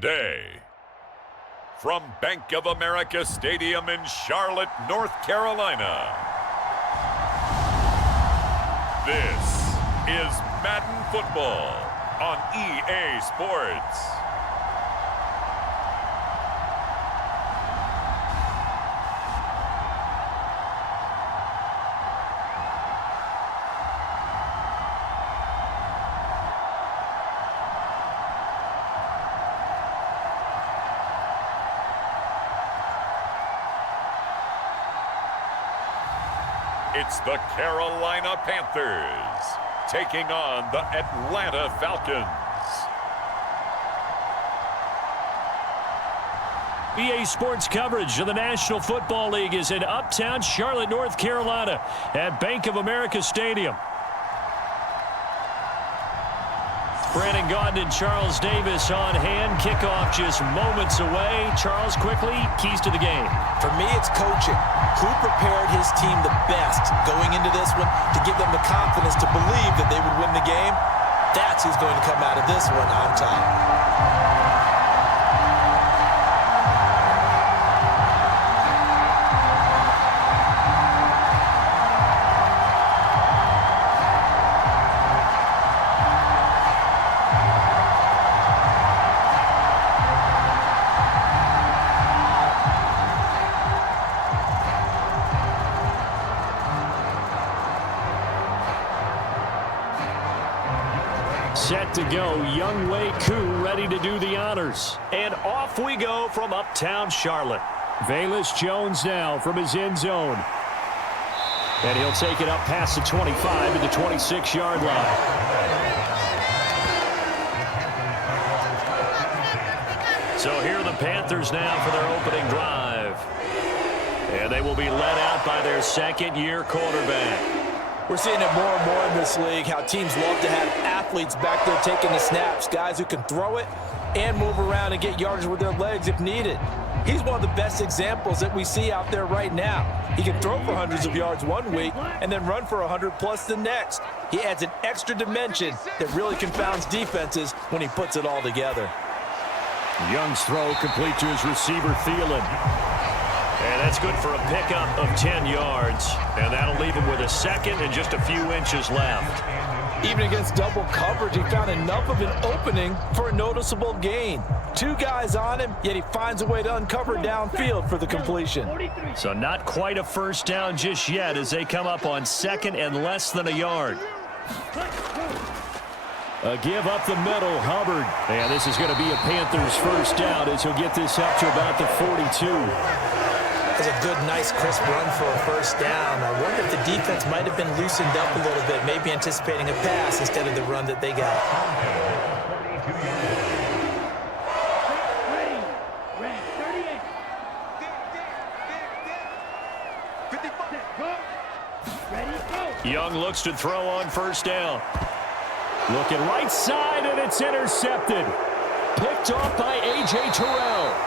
Today, from Bank of America Stadium in Charlotte, North Carolina, this is Madden Football on EA Sports. It's the Carolina Panthers taking on the Atlanta Falcons. EA Sports coverage of the National Football League is in uptown Charlotte, North Carolina at Bank of America Stadium. Brandon Gaudin and Charles Davis on hand. Kickoff just moments away. Charles, quickly, keys to the game. For me, it's coaching. Who prepared his team the best going into this one to give them the confidence to believe that they would win the game? That's who's going to come out of this one on top. Set to go, Younghoe Koo ready to do the honors. And off we go from uptown Charlotte. Velus Jones now from his end zone. And he'll take it up past the 25 to the 26-yard line. So here are the Panthers now for their opening drive. And they will be led out by their second-year quarterback. We're seeing it more and more in this league, how teams love to have athletes back there taking the snaps, guys who can throw it and move around and get yardage with their legs if needed. He's one of the best examples that we see out there right now. He can throw for hundreds of yards one week and then run for 100+ the next. He adds an extra dimension that really confounds defenses when he puts it all together. Young's throw complete to his receiver, Thielen. And that's good for a pickup of 10 yards. And that'll leave him with a second and just a few inches left. Even against double coverage, he found enough of an opening for a noticeable gain. Two guys on him, yet he finds a way to uncover downfield for the completion. So not quite a first down just yet as they come up on second and less than a yard. A give up the middle, Hubbard. And this is going to be a Panthers first down as he'll get this up to about the 42. That's a good, nice, crisp run for a first down. I wonder if the defense might have been loosened up a little bit, maybe anticipating a pass instead of the run that they got. Young looks to throw on first down. Looking right side, and it's intercepted. Picked off by A.J. Terrell.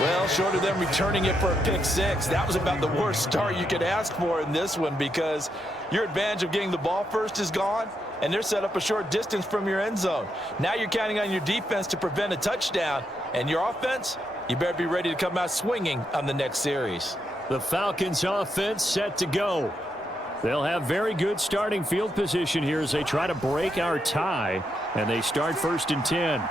Well, short of them returning it for a pick six, that was about the worst start you could ask for in this one because your advantage of getting the ball first is gone, and they're set up a short distance from your end zone. Now you're counting on your defense to prevent a touchdown, and your offense, you better be ready to come out swinging on the next series. The Falcons offense set to go. They'll have very good starting field position here as they try to break our tie, and they start first and 10.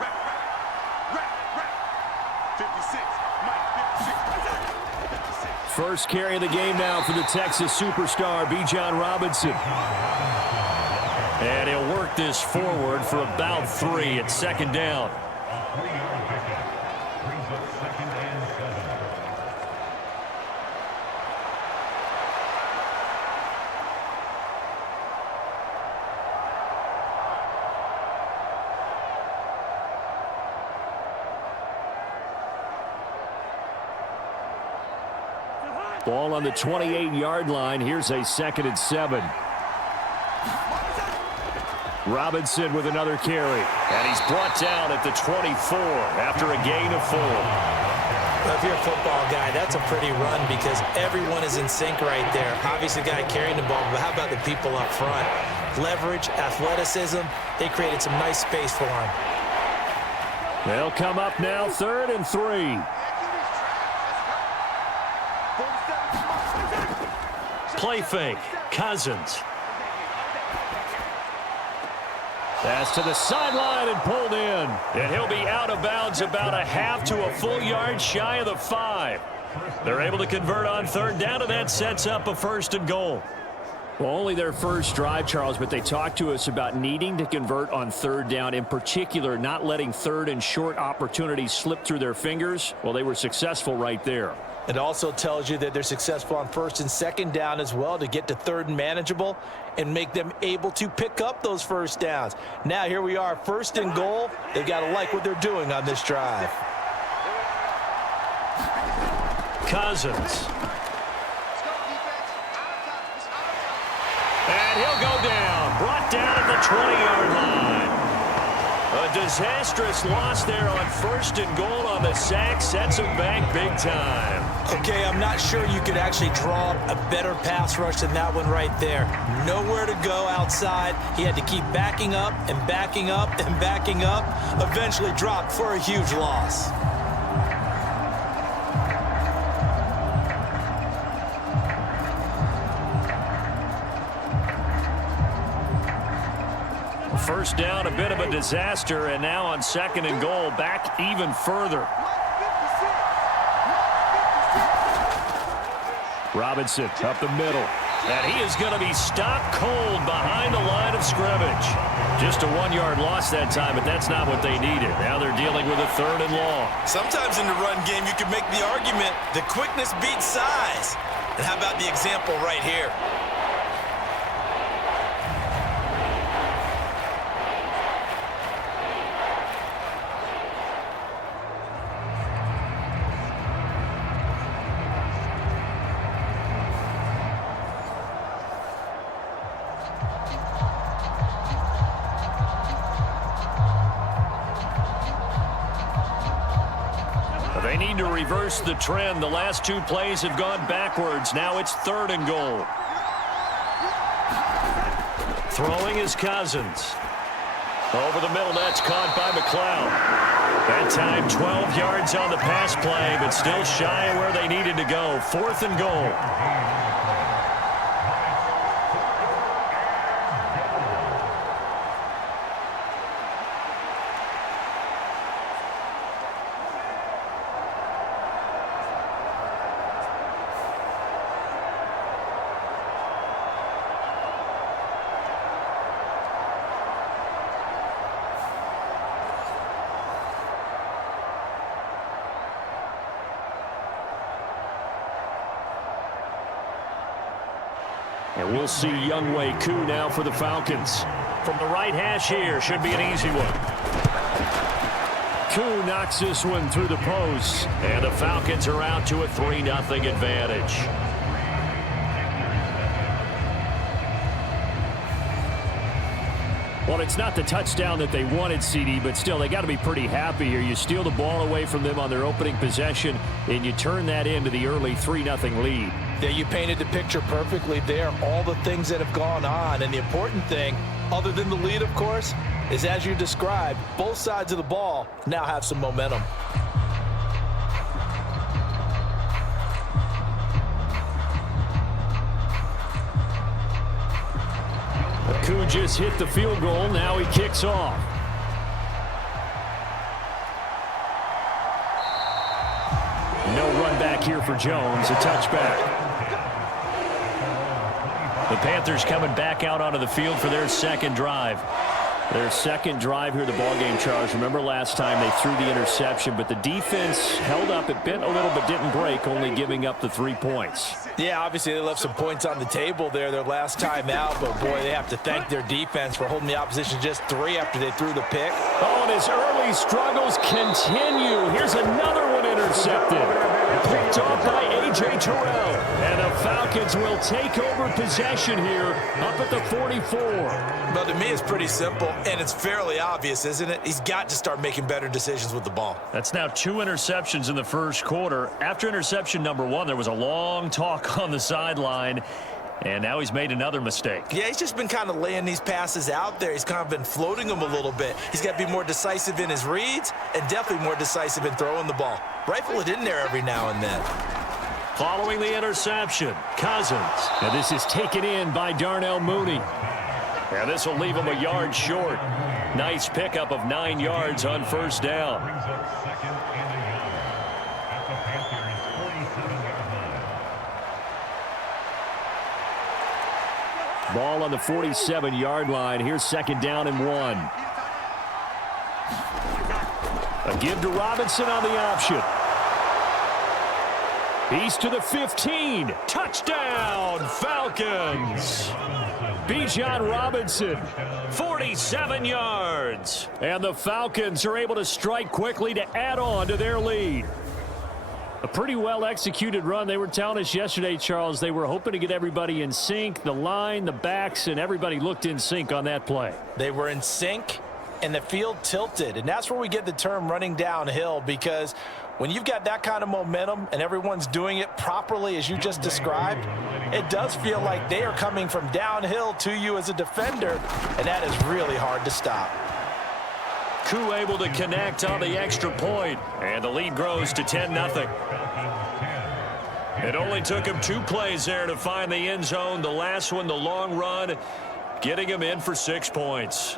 First carry of the game now for the Texas superstar, Bijan Robinson. And he'll work this forward for about 3 at second down. Ball on the 28-yard line. Here's a 2nd and 7. Robinson with another carry. And he's brought down at the 24 after a gain of 4. Well, if you're a football guy, that's a pretty run because everyone is in sync right there. Obviously, the guy carrying the ball, but how about the people up front? leverage, athleticism. They created some nice space for him. They'll come up now, 3rd and 3. Play fake. Cousins. Pass to the sideline and pulled in. And he'll be out of bounds about a half to a full yard shy of the 5. They're able to convert on 3rd down, and that sets up a 1st and goal. Well, only their first drive, Charles, but they talked to us about needing to convert on 3rd down, in particular not letting 3rd and short opportunities slip through their fingers. Well, they were successful right there. It also tells you that they're successful on 1st and 2nd down as well to get to 3rd and manageable and make them able to pick up those 1st downs. Now here we are, 1st and goal. They've got to like what they're doing on this drive. Cousins. And he'll go down. Brought down at the 20-yard line. A disastrous loss there on 1st and goal on the sack. Sets him back big time. Okay, I'm not sure you could actually draw a better pass rush than that one right there. Nowhere to go outside. He had to keep backing up and backing up and backing up. Eventually dropped for a huge loss. First down, a bit of a disaster, and now on 2nd and goal, back even further. Robinson up the middle, and he is going to be stopped cold behind the line of scrimmage. Just a 1-yard loss that time, but that's not what they needed. Now they're dealing with a 3rd and long. Sometimes in the run game, you can make the argument that quickness beats size. And how about the example right here? They need to reverse the trend. The last 2 plays have gone backwards. Now it's 3rd and goal. Throwing is Cousins. Over the middle, that's caught by McLeod. That time 12 yards on the pass play, but still shy of where they needed to go. 4th and goal. And we'll see Younghoe Koo now for the Falcons. From the right hash here, should be an easy one. Koo knocks this one through the post, and the Falcons are out to a 3-0 advantage. Well, it's not the touchdown that they wanted, CD, but still, they got to be pretty happy here. You steal the ball away from them on their opening possession, and you turn that into the early 3-0 lead. Yeah, you painted the picture perfectly there. All the things that have gone on, and the important thing, other than the lead, of course, is as you described, both sides of the ball now have some momentum. Koo just hit the field goal. Now he kicks off. No run back here for Jones. A touchback. The Panthers coming back out onto the field for their second drive. Their second drive here, the ballgame, Charles. Remember last time they threw the interception, but the defense held up. It bent a little but didn't break, only giving up the 3 points. Yeah, obviously they left some points on the table there their last time out, but boy, they have to thank their defense for holding the opposition just 3 after they threw the pick. Oh, and his early struggles continue. Here's another one intercepted. Picked off by A.J. Terrell. And the Falcons will take over possession here up at the 44. Well, to me, it's pretty simple, and it's fairly obvious, isn't it? He's got to start making better decisions with the ball. That's now 2 interceptions in the first quarter. After interception number 1, there was a long talk on the sideline. And now he's made another mistake. Yeah, he's just been kind of laying these passes out there. He's kind of been floating them a little bit. He's got to be more decisive in his reads and definitely more decisive in throwing the ball. Rifle it in there every now and then. Following the interception, Cousins. And this is taken in by Darnell Mooney. And this will leave him a yard short. Nice pickup of 9 yards on first down. Ball on the 47-yard line. Here's second down and 1. A give to Robinson on the option. He's to the 15. Touchdown, Falcons. Bijan Robinson, 47 yards. And the Falcons are able to strike quickly to add on to their lead. A pretty well-executed run. They were telling us yesterday, Charles, they were hoping to get everybody in sync. The line, the backs, and everybody looked in sync on that play. They were in sync, and the field tilted. And that's where we get the term running downhill, because when you've got that kind of momentum and everyone's doing it properly as you just described, it does feel like they are coming from downhill to you as a defender, and that is really hard to stop. Koo able to connect on the extra point, and the lead grows to 10-0. It only took him 2 plays there to find the end zone. The last one, the long run, getting him in for 6 points.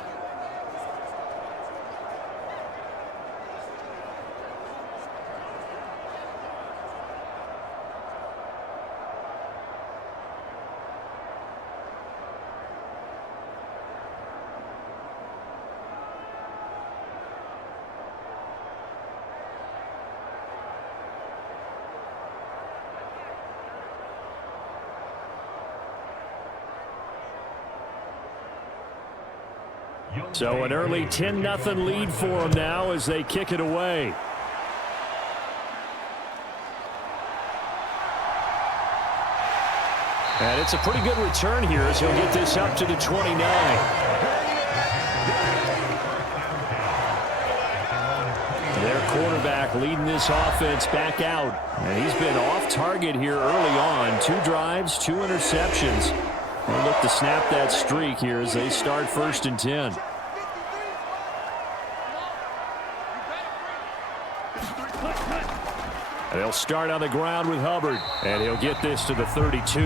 So an early 10-0 lead for them now as they kick it away. And it's a pretty good return here as he'll get this up to the 29. Their quarterback leading this offense back out. And he's been off target here early on. 2 drives, 2 interceptions. They'll look to snap that streak here as they start 1st and 10. They'll start on the ground with Hubbard, and he'll get this to the 32.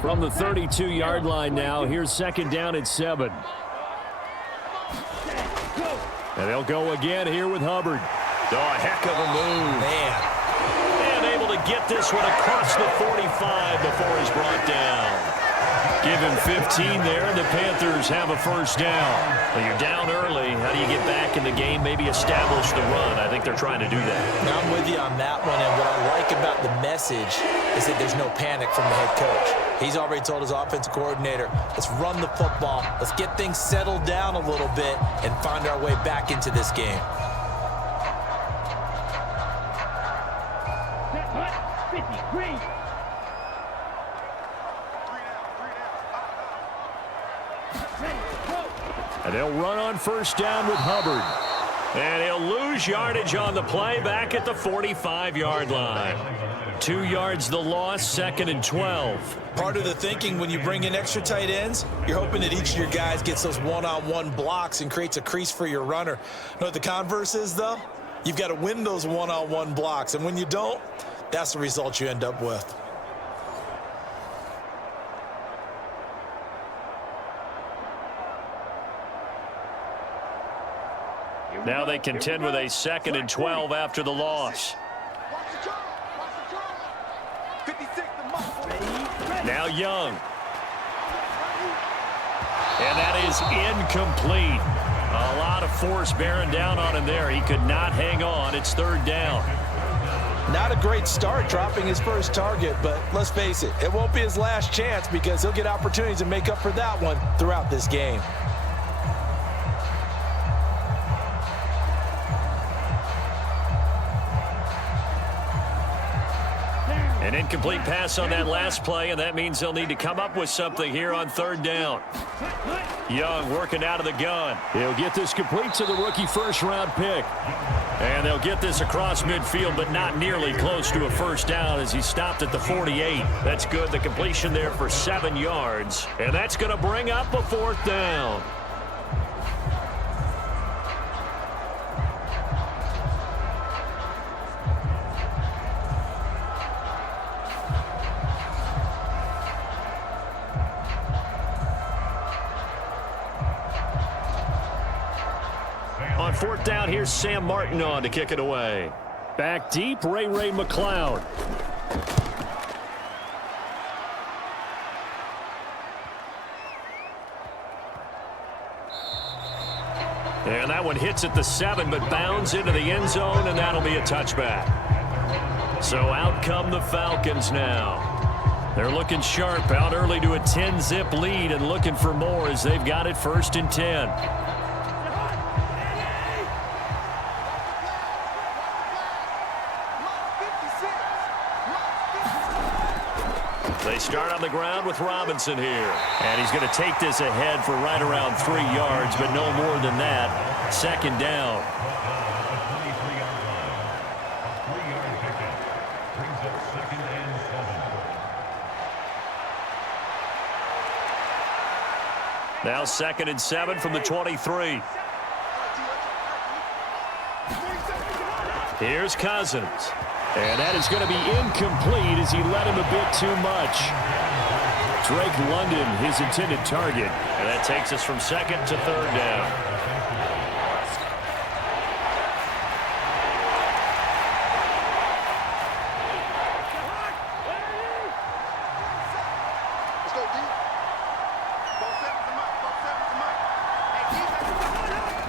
From the 32-yard line now, here's second down at 7. And they'll go again here with Hubbard. Oh, a heck of a move. Man. And able to get this one across the 45 before he's brought down. Give him 15 there, and the Panthers have a first down. Well, you're down early. How do you get back in the game? Maybe establish the run. I think they're trying to do that. Now, I'm with you on that one, and what I like about the message is that there's no panic from the head coach. He's already told his offensive coordinator, let's run the football, let's get things settled down a little bit, and find our way back into this game. And they'll run on first down with Hubbard. And he'll lose yardage on the play back at the 45-yard line. 2 yards the loss, 2nd and 12. Part of the thinking when you bring in extra tight ends, you're hoping that each of your guys gets those one-on-one blocks and creates a crease for your runner. You know what the converse is, though? You've got to win those one-on-one blocks, and when you don't, that's the result you end up with. Now they contend with a 2nd and 12 after the loss. Now Young. And that is incomplete. A lot of force bearing down on him there. He could not hang on. It's 3rd down. Not a great start dropping his first target, but let's face it, it won't be his last chance because he'll get opportunities to make up for that one throughout this game. An incomplete pass on that last play, and that means they'll need to come up with something here on third down. Young working out of the gun. He'll get this complete to the rookie first-round pick. And they'll get this across midfield, but not nearly close to a first down as he stopped at the 48. That's good. The completion there for 7 yards. And that's going to bring up a fourth down. On fourth down, here's Sam Martin on to kick it away. Back deep, Ray McLeod. And that one hits at the 7, but bounds into the end zone, and that'll be a touchback. So out come the Falcons now. They're looking sharp, out early to a 10-zip lead and looking for more as they've got it 1st and 10. They start on the ground with Robinson here. And he's going to take this ahead for right around 3 yards, but no more than that. 2nd down. Now 2nd and 7 from the 23. Here's Cousins. And that is going to be incomplete as he led him a bit too much. Drake London, his intended target. And that takes us from 2nd to 3rd down.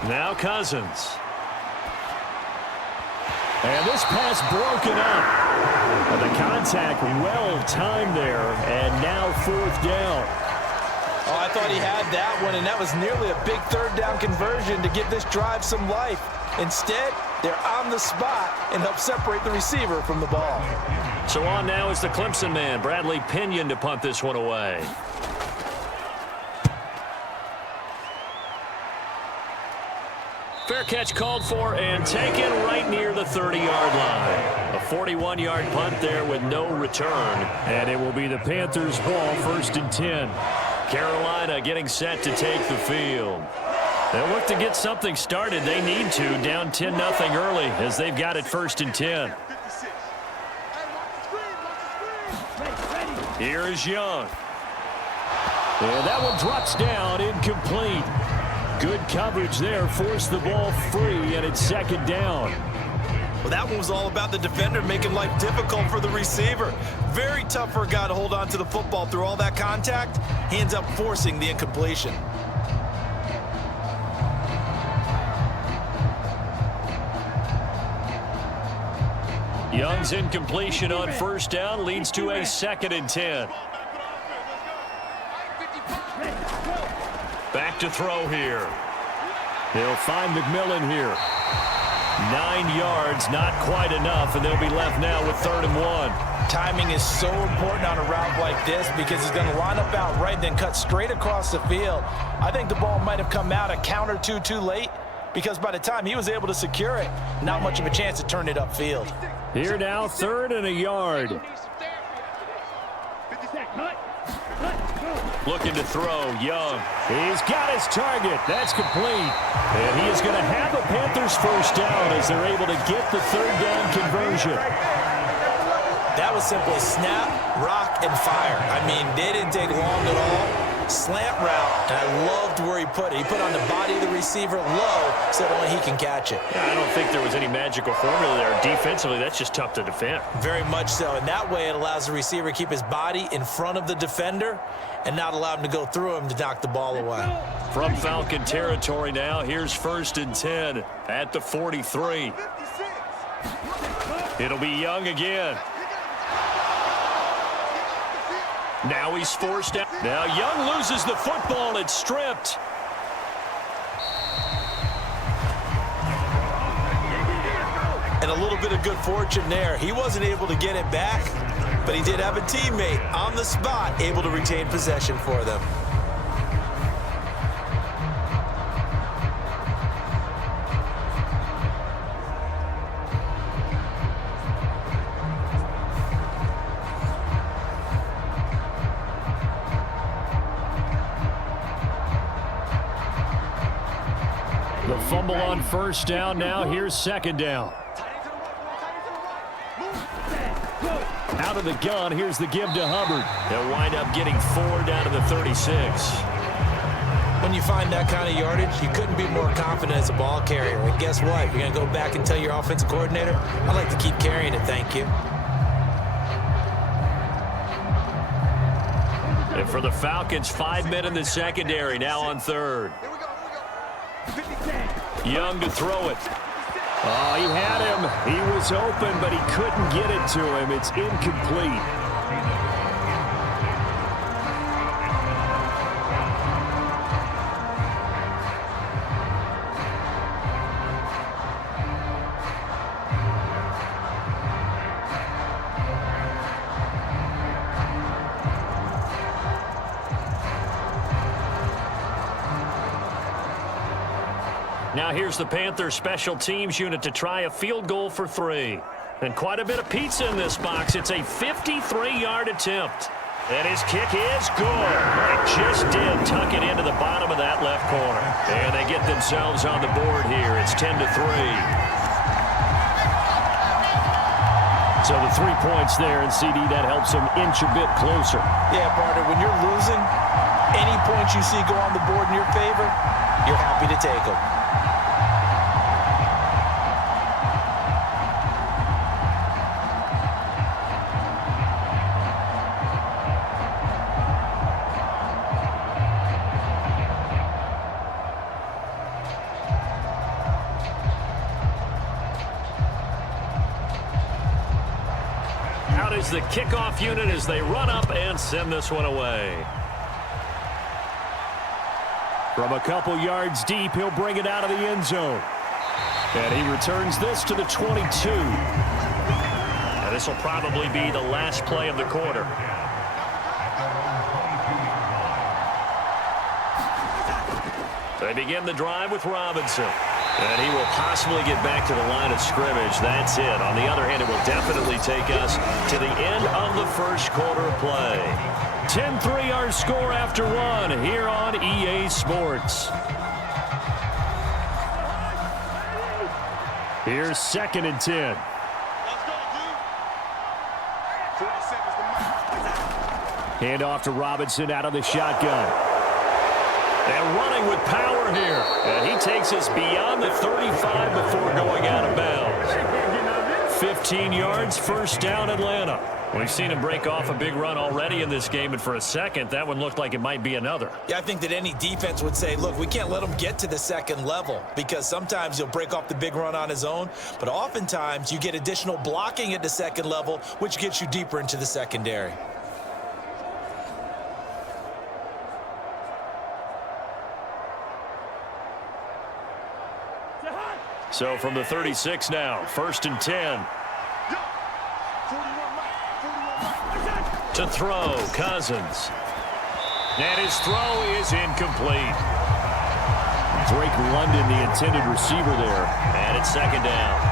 Now Cousins. And this pass broken up. And the contact well timed there. And now 4th down. Oh, I thought he had that one, and that was nearly a big 3rd down conversion to give this drive some life. Instead, they're on the spot and help separate the receiver from the ball. So on now is the Clemson man, Bradley Pinion, to punt this one away. Fair catch called for and taken right near the 30-yard line. A 41-yard punt there with no return. And it will be the Panthers' ball, 1st and 10. Carolina getting set to take the field. They'll look to get something started. They need to, down 10-0 early as they've got it 1st and 10. Here is Young. And that one drops down, incomplete. Good coverage there, forced the ball free, and it's 2nd down. Well, that one was all about the defender making life difficult for the receiver. Very tough for a guy to hold on to the football through all that contact. He ends up forcing the incompletion. Young's incompletion on 1st down leads to a 2nd and 10. Back to throw here. He'll find McMillan here. 9 yards, not quite enough, and they'll be left now with 3rd and 1. Timing is so important on a route like this because he's going to line up out right, then cut straight across the field. I think the ball might have come out a count or two too late because by the time he was able to secure it, not much of a chance to turn it upfield. Here now, 3rd and a yard. Looking to throw, Young. He's got his target. That's complete. And he is going to have a Panthers 1st down as they're able to get the 3rd down conversion. That was simply snap, rock, and fire. I mean, they didn't take long at all. Slant route, and I loved where he put it. He put on the body of the receiver low so that only he can catch it. Yeah, I don't think there was any magical formula there. Defensively, that's just tough to defend. Very much so. And that way it allows the receiver to keep his body in front of the defender and not allow him to go through him to knock the ball away. From Falcon territory now, here's 1st and 10 at the 43. It'll be Young again. Now he's forced out. Now Young loses the football. It's stripped. And a little bit of good fortune there. He wasn't able to get it back, but he did have a teammate on the spot able to retain possession for them. The fumble on first down. Now here's second down. Out of the gun, here's the give to Hubbard. They'll wind up getting 4 down to the 36. When you find that kind of yardage, you couldn't be more confident as a ball carrier. And guess what? You're going to go back and tell your offensive coordinator, I'd like to keep carrying it, thank you. And for the Falcons, 5 men in the secondary, now on third. Young to throw it. Oh, he had him. He was open, but he couldn't get it to him. It's incomplete. Now here's the Panthers special teams unit to try a field goal for 3. And quite a bit of pizza in this box. It's a 53-yard attempt. And his kick is good. It just did tuck it into the bottom of that left corner. And they get themselves on the board here. It's 10-3. So the 3 points there, and CD, that helps them inch a bit closer. Yeah, partner, when you're losing, any points you see go on the board in your favor, you're happy to take them. Out is the kickoff unit as they run up and send this one away. From a couple yards deep, he'll bring it out of the end zone. And he returns this to the 22. And this will probably be the last play of the quarter. They begin the drive with Robinson. And he will possibly get back to the line of scrimmage. That's it. On the other hand, it will definitely take us to the end of the first quarter of play. 10-3 our score after 1 here on EA Sports. Here's 2nd and 10. Hand off to Robinson out of the shotgun. And running with power here. And he takes us beyond the 35 before going out of bounds. 15 yards, first down Atlanta. We've seen him break off a big run already in this game, and for a second, that one looked like it might be another. Yeah, I think that any defense would say, look, we can't let him get to the second level because sometimes he'll break off the big run on his own, but oftentimes you get additional blocking at the second level, which gets you deeper into the secondary. So from the 36 now, 1st and 10. To throw, Cousins. And his throw is incomplete. Drake London, the intended receiver there. And it's 2nd down.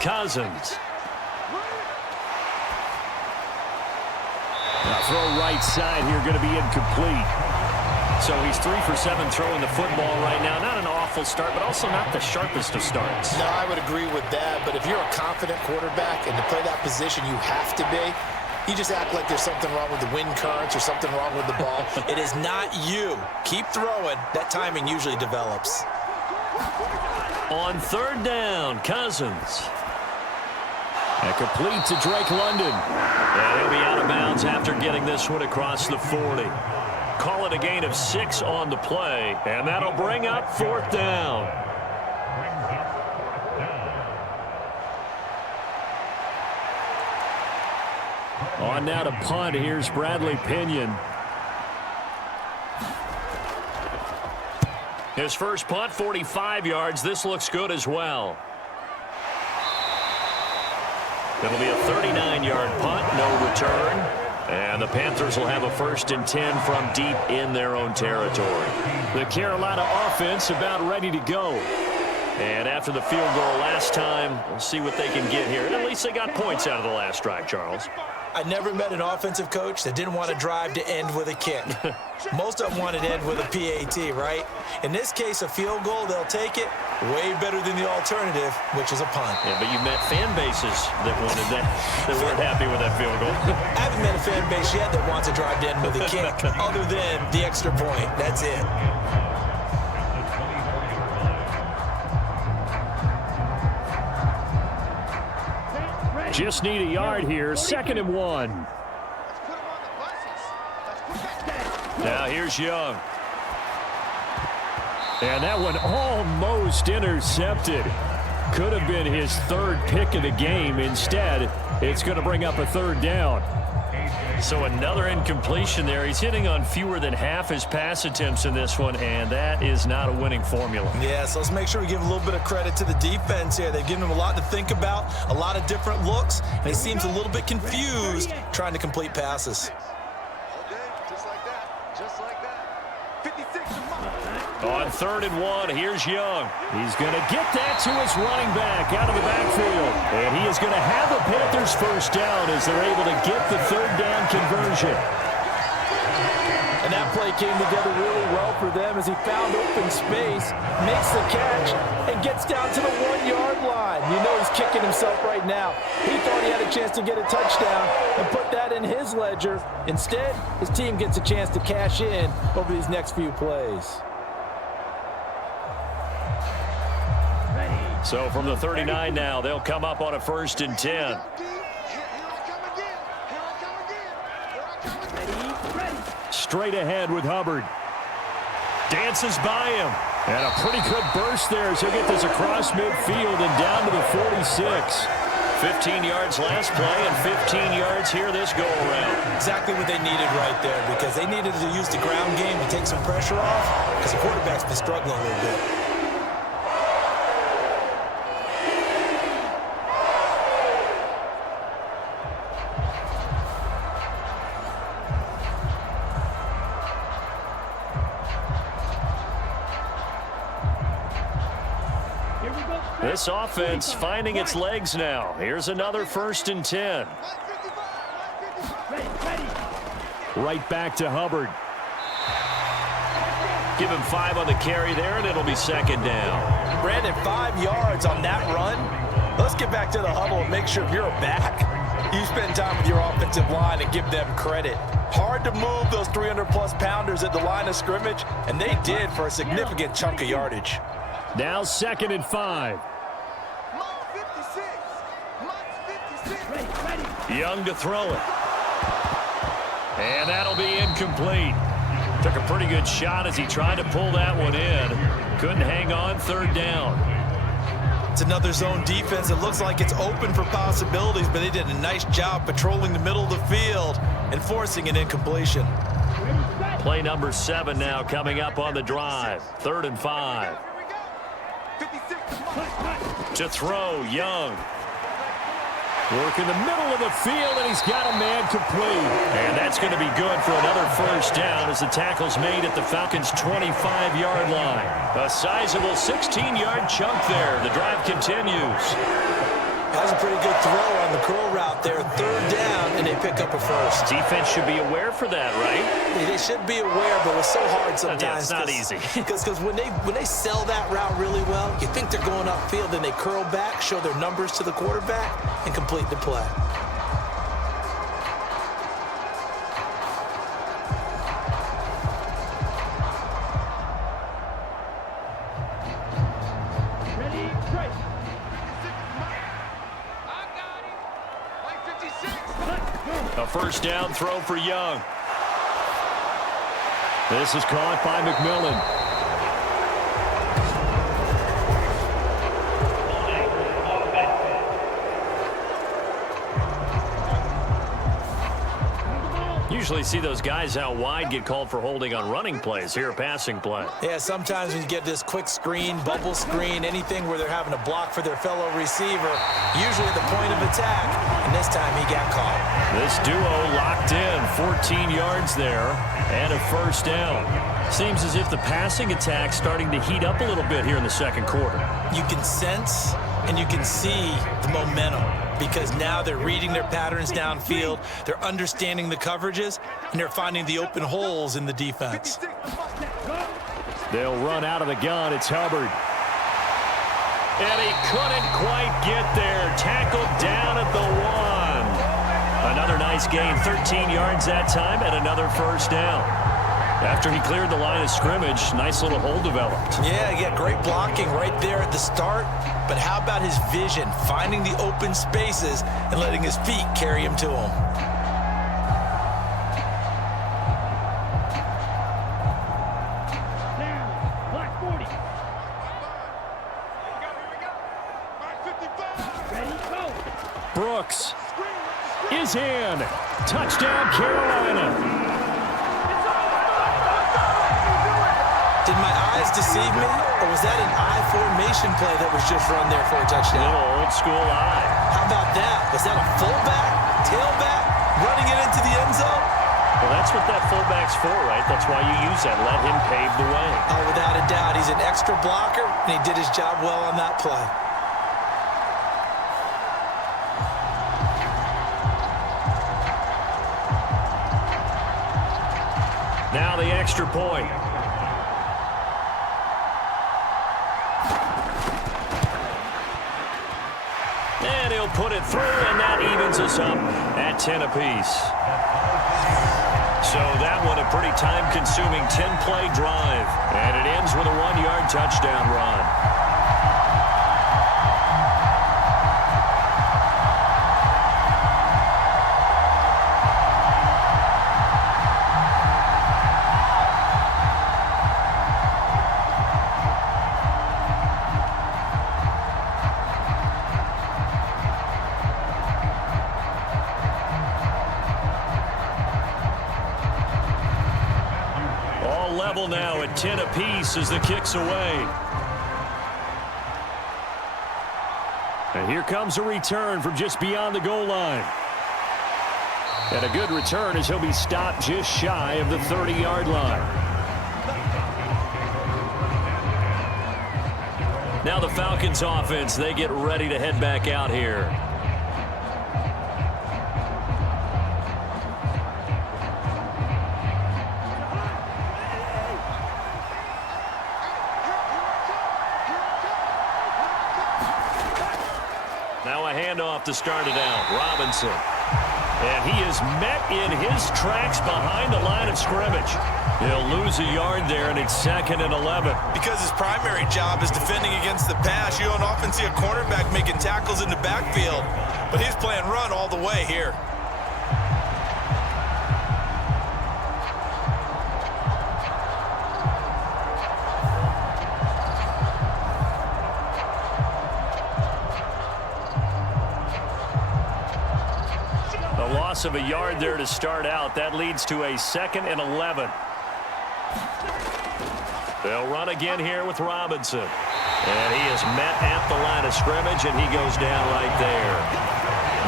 Cousins. Now throw right side here, going to be incomplete. So he's 3 for 7 throwing the football right now. Not an awful start, but also not the sharpest of starts. No, I would agree with that. But if you're a confident quarterback and to play that position, you have to be. You just act like there's something wrong with the wind currents or something wrong with the ball. It is not you. Keep throwing. That timing usually develops. On 3rd down, Cousins. And complete to Drake London. And he'll be out of bounds after getting this one across the 40. Call it a gain of 6 on the play, and that'll bring up 4th down. On now to punt. Here's Bradley Pinion. His first punt, 45 yards. This looks good as well. It'll be a 39-yard punt, no return. And the Panthers will have a 1st and 10 from deep in their own territory. The Carolina offense about ready to go. And after the field goal last time, we'll see what they can get here. And at least they got points out of the last drive, Charles. I never met an offensive coach that didn't want to drive to end with a kick. Most of them wanted to end with a PAT, right? In this case, a field goal, they'll take it. Way better than the alternative, which is a punt. Yeah, but you met fan bases that wanted that, that weren't happy with that field goal. I haven't met a fan base yet that wants to drive to end with a kick, other than the extra point. That's it. Just need a yard here. 2nd and 1. Now here's Young. And that one almost intercepted. Could have been his 3rd pick of the game. Instead, it's going to bring up a 3rd down. So another incompletion there. He's hitting on fewer than half his pass attempts in this one, and that is not a winning formula. Yeah, so let's make sure we give a little bit of credit to the defense here. They've given him a lot to think about, a lot of different looks, and he seems a little bit confused trying to complete passes. On 3rd and 1, here's Young. He's going to get that to his running back out of the backfield. And he is going to have the Panthers 1st down as they're able to get the 3rd down conversion. And that play came together really well for them as he found open space, makes the catch, and gets down to the 1-yard line. You know he's kicking himself right now. He thought he had a chance to get a touchdown and put that in his ledger. Instead, his team gets a chance to cash in over these next few plays. So from the 39 now, they'll come up on a 1st and 10. Straight ahead with Hubbard. Dances by him. And a pretty good burst there as he'll get this across midfield and down to the 46. 15 yards last play and 15 yards here this go-around. Exactly what they needed right there, because they needed to use the ground game to take some pressure off, because the quarterback's been struggling a little bit. This offense finding its legs now. Here's another 1st and 10. Right back to Hubbard. Give him 5 on the carry there, and it'll be 2nd down. Brandon, 5 yards on that run. Let's get back to the huddle and make sure if you're back, you spend time with your offensive line and give them credit. Hard to move those 300-plus pounders at the line of scrimmage, and they did for a significant chunk of yardage. Now 2nd and 5. Young to throw it. And that'll be incomplete. Took a pretty good shot as he tried to pull that one in. Couldn't hang on. 3rd down. It's another zone defense. It looks like it's open for possibilities, but they did a nice job patrolling the middle of the field and forcing an incompletion. Play number 7 now coming up on the drive. 3rd and 5. To throw, Young. Work in the middle of the field, and he's got a man complete. And that's going to be good for another 1st down as the tackle's made at the Falcons' 25-yard line. A sizable 16-yard chunk there. The drive continues. That was a pretty good throw on the curl route there. 3rd down, and they pick up a 1st. Defense should be aware for that, right? They should be aware, but it's so hard sometimes. Yeah, it's not easy. Because when they sell that route really well, you think they're going upfield, then they curl back, show their numbers to the quarterback, and complete the play. first down throw for Young. This is caught by McMillan. Usually see those guys out wide get called for holding on running plays. Here, a passing play. Yeah, sometimes when you get this quick screen, bubble screen, anything where they're having to block for their fellow receiver, usually at the point of attack, and this time he got caught. This duo locked in, 14 yards there, and a first down. Seems as if the passing attack's starting to heat up a little bit here in the second quarter. You can sense and you can see the momentum, because now they're reading their patterns downfield, they're understanding the coverages, and they're finding the open holes in the defense. They'll run out of the gun. It's Hubbard. And he couldn't quite get there. Tackled down at the 1. Another nice gain, 13 yards that time, and another first down. After he cleared the line of scrimmage, nice little hole developed. Yeah, great blocking right there at the start. But how about his vision, finding the open spaces and letting his feet carry him to him? Brooks is in. Touchdown, Carolina. Did my eyes deceive me, or was that an I formation play that was just run there for a touchdown? Little old school eye. How about that? Was that a fullback, tailback, running it into the end zone? Well, that's what that fullback's for, right? That's why you use that. Let him pave the way. Oh, without a doubt. He's an extra blocker, and he did his job well on that play. Now the extra point. And he'll put it through, and that evens us up at 10 apiece. So that one a pretty time-consuming 10-play drive. And it ends with a 1-yard touchdown run. Now at 10 apiece as the kick's away. And here comes a return from just beyond the goal line. And a good return as he'll be stopped just shy of the 30-yard line. Now the Falcons offense, they get ready to head back out here. Handoff to start it out. Robinson. And he is met in his tracks behind the line of scrimmage. He'll lose a yard there, and it's 2nd and 11. Because his primary job is defending against the pass. You don't often see a cornerback making tackles in the backfield, but he's playing run all the way here. Loss of a yard there to start out. That leads to a 2nd and 11. They'll run again here with Robinson. And he is met at the line of scrimmage, and he goes down right there.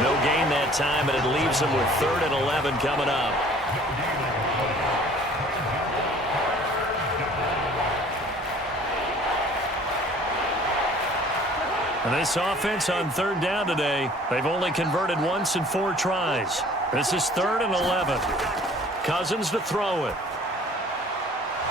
No gain that time, and it leaves him with 3rd and 11 coming up. And this offense on 3rd down today, they've only converted once in 4 tries. This is 3rd and 11. Cousins to throw it.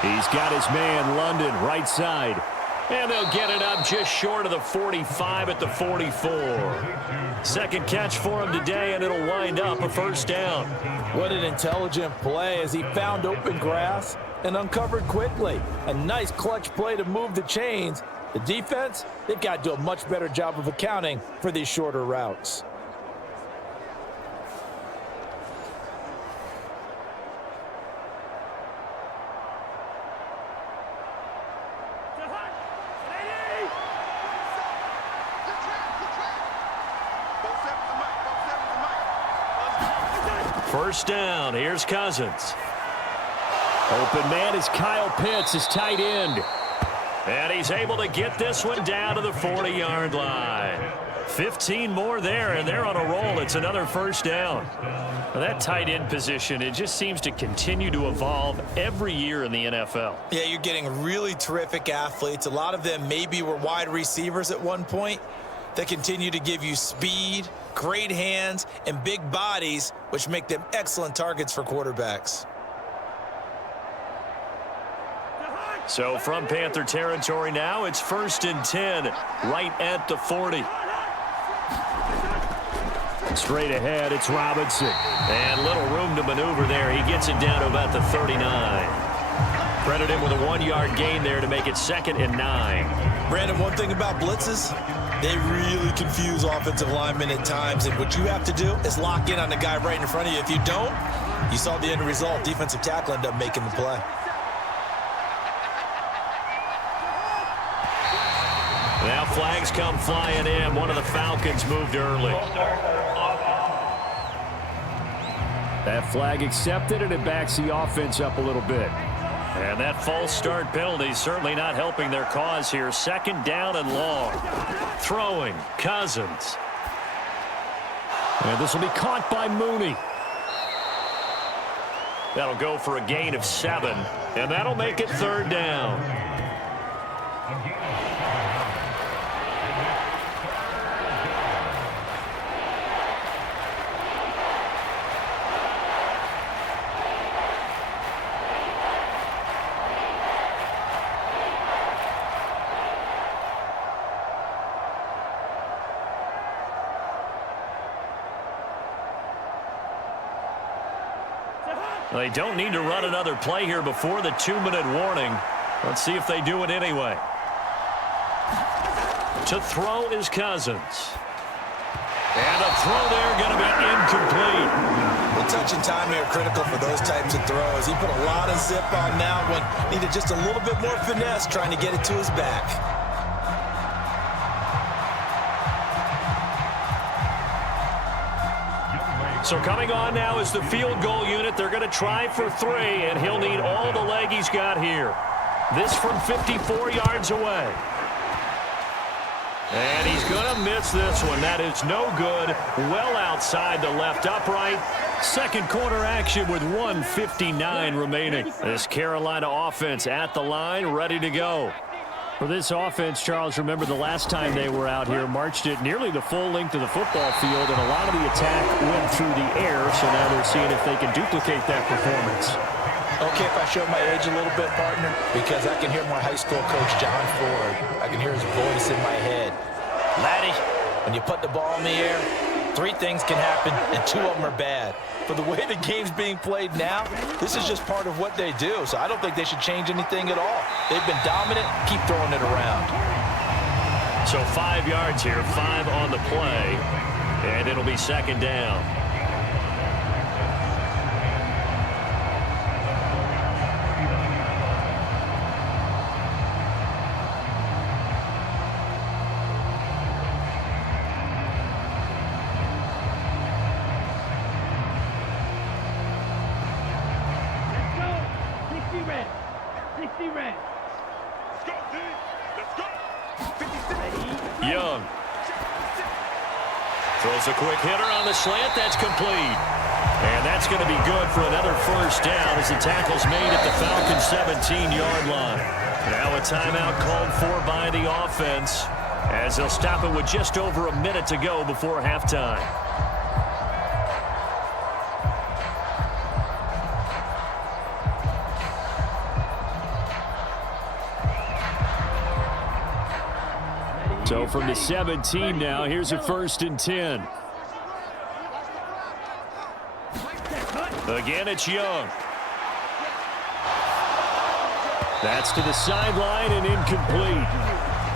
He's got his man, London, right side. And they'll get it up just short of the 45 at the 44. Second catch for him today, and it'll wind up a first down. What an intelligent play as he found open grass and uncovered quickly. A nice clutch play to move the chains. The defense, they've got to do a much better job of accounting for these shorter routes. First down. Here's Cousins. Open man is Kyle Pitts, his tight end. And he's able to get this one down to the 40-yard line. 15 more there, and they're on a roll. It's another first down. Now, that tight end position, it just seems to continue to evolve every year in the NFL. Yeah, you're getting really terrific athletes. A lot of them maybe were wide receivers at one point. They continue to give you speed, great hands, and big bodies, which make them excellent targets for quarterbacks. So from Panther territory now, it's 1st and 10, right at the 40. Straight ahead, it's Robinson. And little room to maneuver there. He gets it down to about the 39. Credit him with a 1-yard gain there to make it 2nd and 9. Brandon, one thing about blitzes, they really confuse offensive linemen at times. And what you have to do is lock in on the guy right in front of you. If you don't, you saw the end result. Defensive tackle ended up making the play. Now flags come flying in. One of the Falcons moved early. That flag accepted, and it backs the offense up a little bit. And that false start penalty certainly not helping their cause here. 2nd down and long. Throwing, Cousins. And this will be caught by Mooney. That'll go for a gain of 7, and that'll make it 3rd down. They don't need to run another play here before the 2-minute warning. Let's see if they do it anyway. To throw is Cousins. And a throw there going to be incomplete. Well, touch and timing are critical for those types of throws. He put a lot of zip on that one. Needed just a little bit more finesse trying to get it to his back. So coming on now is the field goal unit. They're going to try for 3, and he'll need all the leg he's got here. This from 54 yards away. And he's going to miss this one. That is no good. Well outside the left upright. Second quarter action with 1:59 remaining. This Carolina offense at the line, ready to go. For this offense, Charles, remember the last time they were out here, marched it nearly the full length of the football field, and a lot of the attack went through the air, so now they're seeing if they can duplicate that performance. Okay, if I show my age a little bit, partner, because I can hear my high school coach, John Ford. I can hear his voice in my head. Laddie, when you put the ball in the air, 3 things can happen, and 2 of them are bad. For the way the game's being played now, this is just part of what they do, so I don't think they should change anything at all. They've been dominant. Keep throwing it around. So 5 yards here, 5 on the play, and it'll be 2nd down. Young throws a quick hitter on the slant. That's complete. And that's going to be good for another first down as the tackle's made at the Falcons' 17-yard line. Now a timeout called for by the offense as they'll stop it with just over a minute to go before halftime. So from the 17 now, here's a 1st and 10. Again, it's Young. That's to the sideline and incomplete.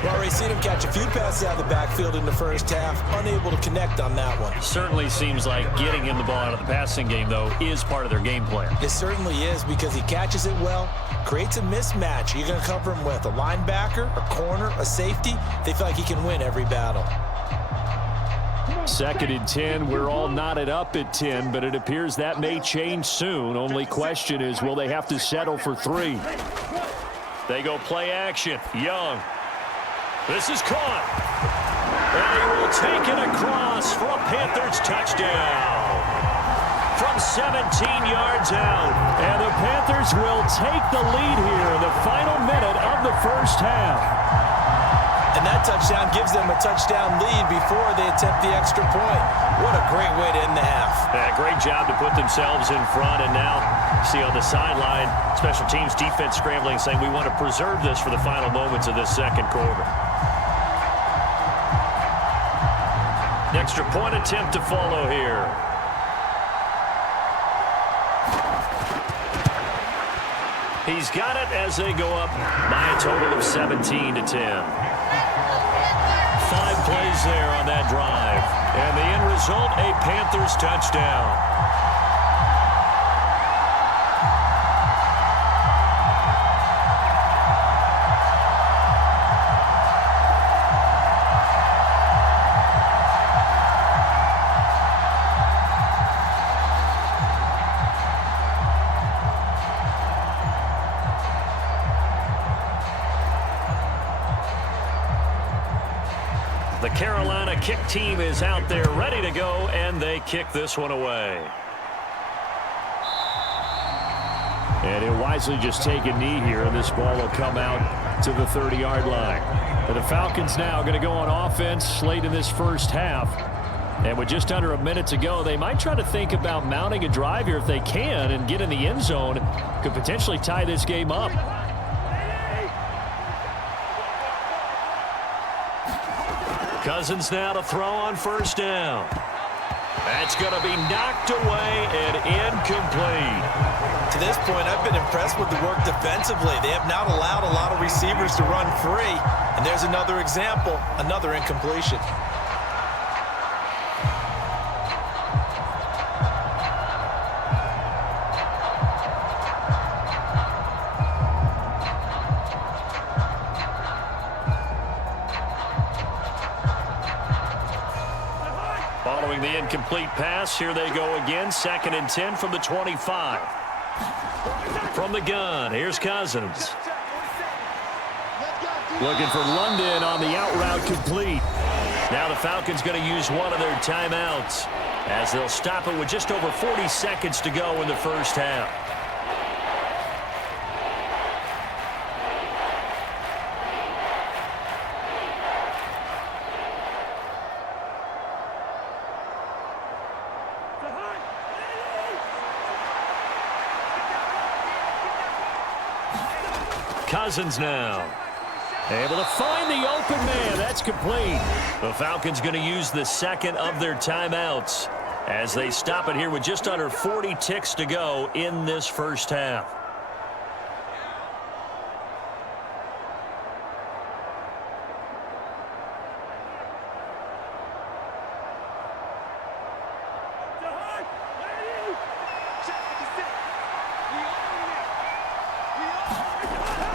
We've already seen him catch a few passes out of the backfield in the first half, unable to connect on that one. Certainly seems like getting him the ball out of the passing game, though, is part of their game plan. It certainly is because he catches it well, creates a mismatch. You're going to cover him with a linebacker, a corner, a safety. They feel like he can win every battle. 2nd and 10. We're all knotted up at 10, but it appears that may change soon. Only question is, will they have to settle for 3? They go play action. Young. This is caught. And he will take it across for a Panthers touchdown. From 17 yards out. And the Panthers will take the lead here in the final minute of the first half. And that touchdown gives them a touchdown lead before they attempt the extra point. What a great way to end the half. Yeah, great job to put themselves in front. And now, see on the sideline, special teams defense scrambling, saying we want to preserve this for the final moments of this second quarter. Extra point attempt to follow here. He's got it as they go up by a total of 17 to 10. 5 plays there on that drive. And the end result, a Panthers touchdown. The Carolina kick team is out there ready to go, and they kick this one away. And he'll wisely just take a knee here, and this ball will come out to the 30-yard line. And the Falcons now going to go on offense late in this first half. And with just under a minute to go, they might try to think about mounting a drive here if they can and get in the end zone. Could potentially tie this game up. Cousins now to throw on first down. That's going to be knocked away and incomplete. To this point, I've been impressed with the work defensively. They have not allowed a lot of receivers to run free. And there's another example, another incompletion. Following the incomplete pass, here they go again. 2nd and 10 from the 25. From the gun, here's Cousins. Looking for London on the out route complete. Now the Falcons going to use one of their timeouts as they'll stop it with just over 40 seconds to go in the first half. Cousins now. Able to find the open man. That's complete. The Falcons going to use the second of their timeouts as they stop it here with just under 40 ticks to go in this first half.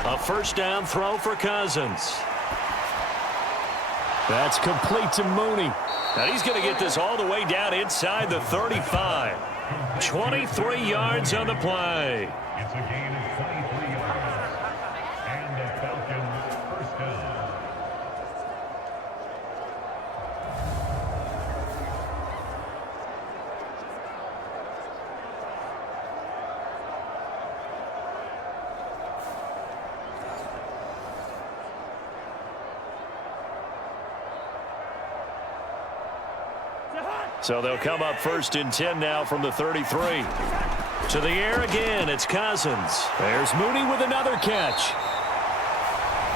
A first down throw for Cousins. That's complete to Mooney. And he's going to get this all the way down inside the 35. 23 yards on the play. It's a gain of 23 yards. And the Falcons first down. So they'll come up 1st and 10 now from the 33. To the air again, it's Cousins. There's Mooney with another catch.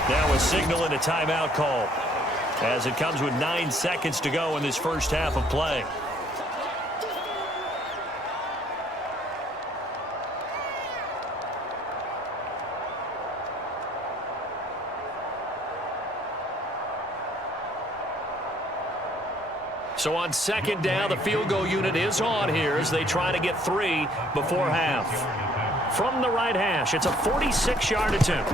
Now a signal and a timeout call as it comes with 9 seconds to go in this first half of play. So on 2nd down, the field goal unit is on here as they try to get 3 before half. From the right hash, it's a 46-yard attempt.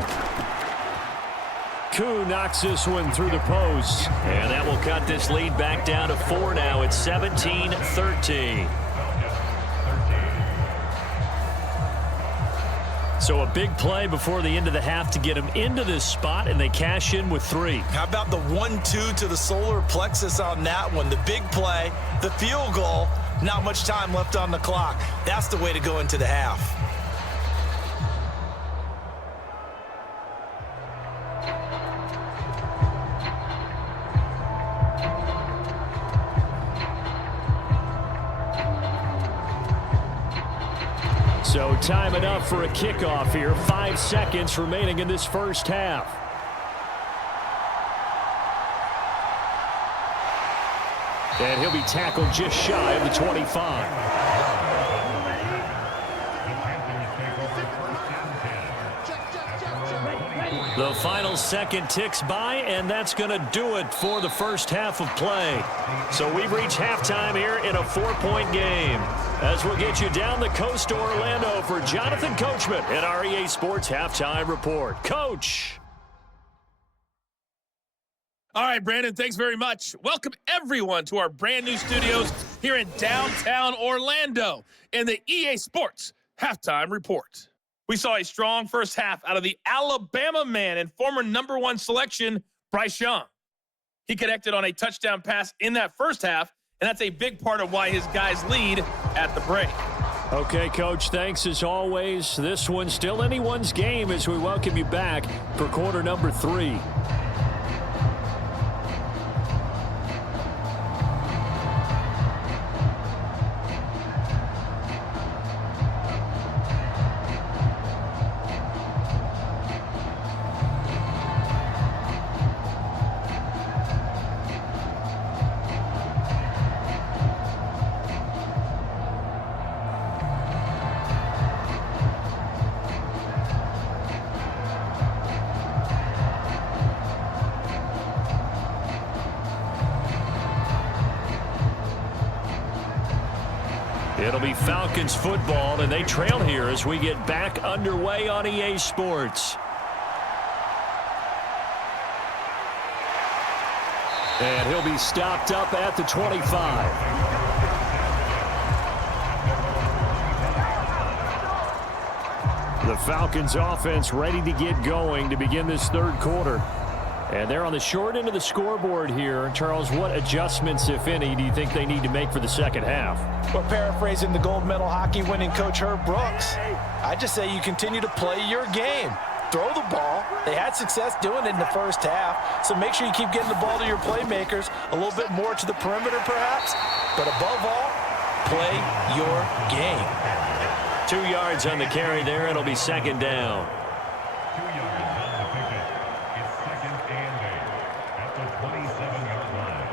Koo knocks this one through the post. And that will cut this lead back down to 4 now. It's 17-13. So a big play before the end of the half to get them into this spot, and they cash in with 3. How about the 1-2 to the solar plexus on that one? The big play, the field goal, not much time left on the clock. That's the way to go into the half. So time enough for a kickoff here. 5 seconds remaining in this first half. And he'll be tackled just shy of the 25. The final second ticks by, and that's going to do it for the first half of play. So we've reached halftime here in a 4-point game. As we'll get you down the coast to Orlando for Jonathan Coachman at our EA Sports Halftime Report. Coach. All right, Brandon, thanks very much. Welcome, everyone, to our brand new studios here in downtown Orlando in the EA Sports Halftime Report. We saw a strong first half out of the Alabama man and former #1 selection, Bryce Young. He connected on a touchdown pass in that first half, and that's a big part of why his guys lead at the break. Okay, Coach, thanks as always. This one's still anyone's game as we welcome you back for quarter number 3. It'll be Falcons football, and they trail here as we get back underway on EA Sports. And he'll be stopped up at the 25. The Falcons offense ready to get going to begin this third quarter. And they're on the short end of the scoreboard here. Charles, what adjustments, if any, do you think they need to make for the second half? Well, paraphrasing the gold medal hockey winning coach Herb Brooks, I just say you continue to play your game. Throw the ball. They had success doing it in the first half, so make sure you keep getting the ball to your playmakers, a little bit more to the perimeter perhaps, but above all, play your game. 2 yards on the carry there. It'll be second down. 2 yards on the pickup. It's second and 8 at the 27-yard line.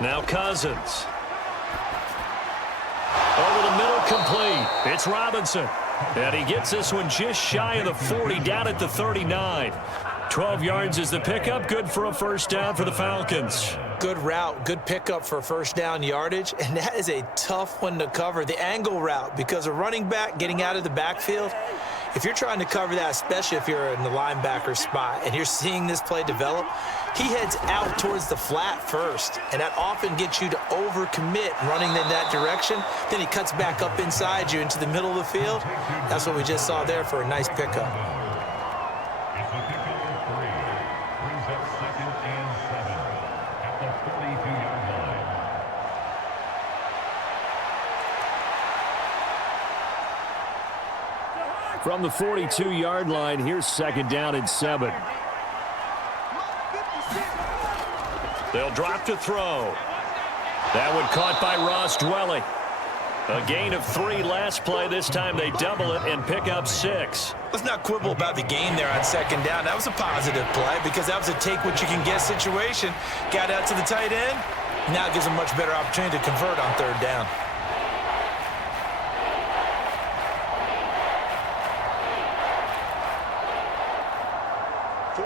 Now Cousins. Over the middle, complete. It's Robinson. And he gets this one just shy of the 40, down at the 39. 12 yards is the pickup. Good for a first down for the Falcons. Good route, good pickup for first down yardage, and that is a tough one to cover, the angle route, because a running back getting out of the backfield, if you're trying to cover that, especially if you're in the linebacker spot and you're seeing this play develop, he heads out towards the flat first, and that often gets you to overcommit running in that direction. Then he cuts back up inside you into the middle of the field. That's what we just saw there for a nice pickup. It's a pickup of 3. Brings up second and 7 at the 42-yard line. From the 42-yard line, here's second down and 7. They'll drop to throw. That one caught by Ross Dwelly. A gain of 3 last play. This time they double it and pick up 6. Let's not quibble about the gain there on second down. That was a positive play because that was a take-what-you-can-get situation. Got out to the tight end. Now it gives them much better opportunity to convert on third down.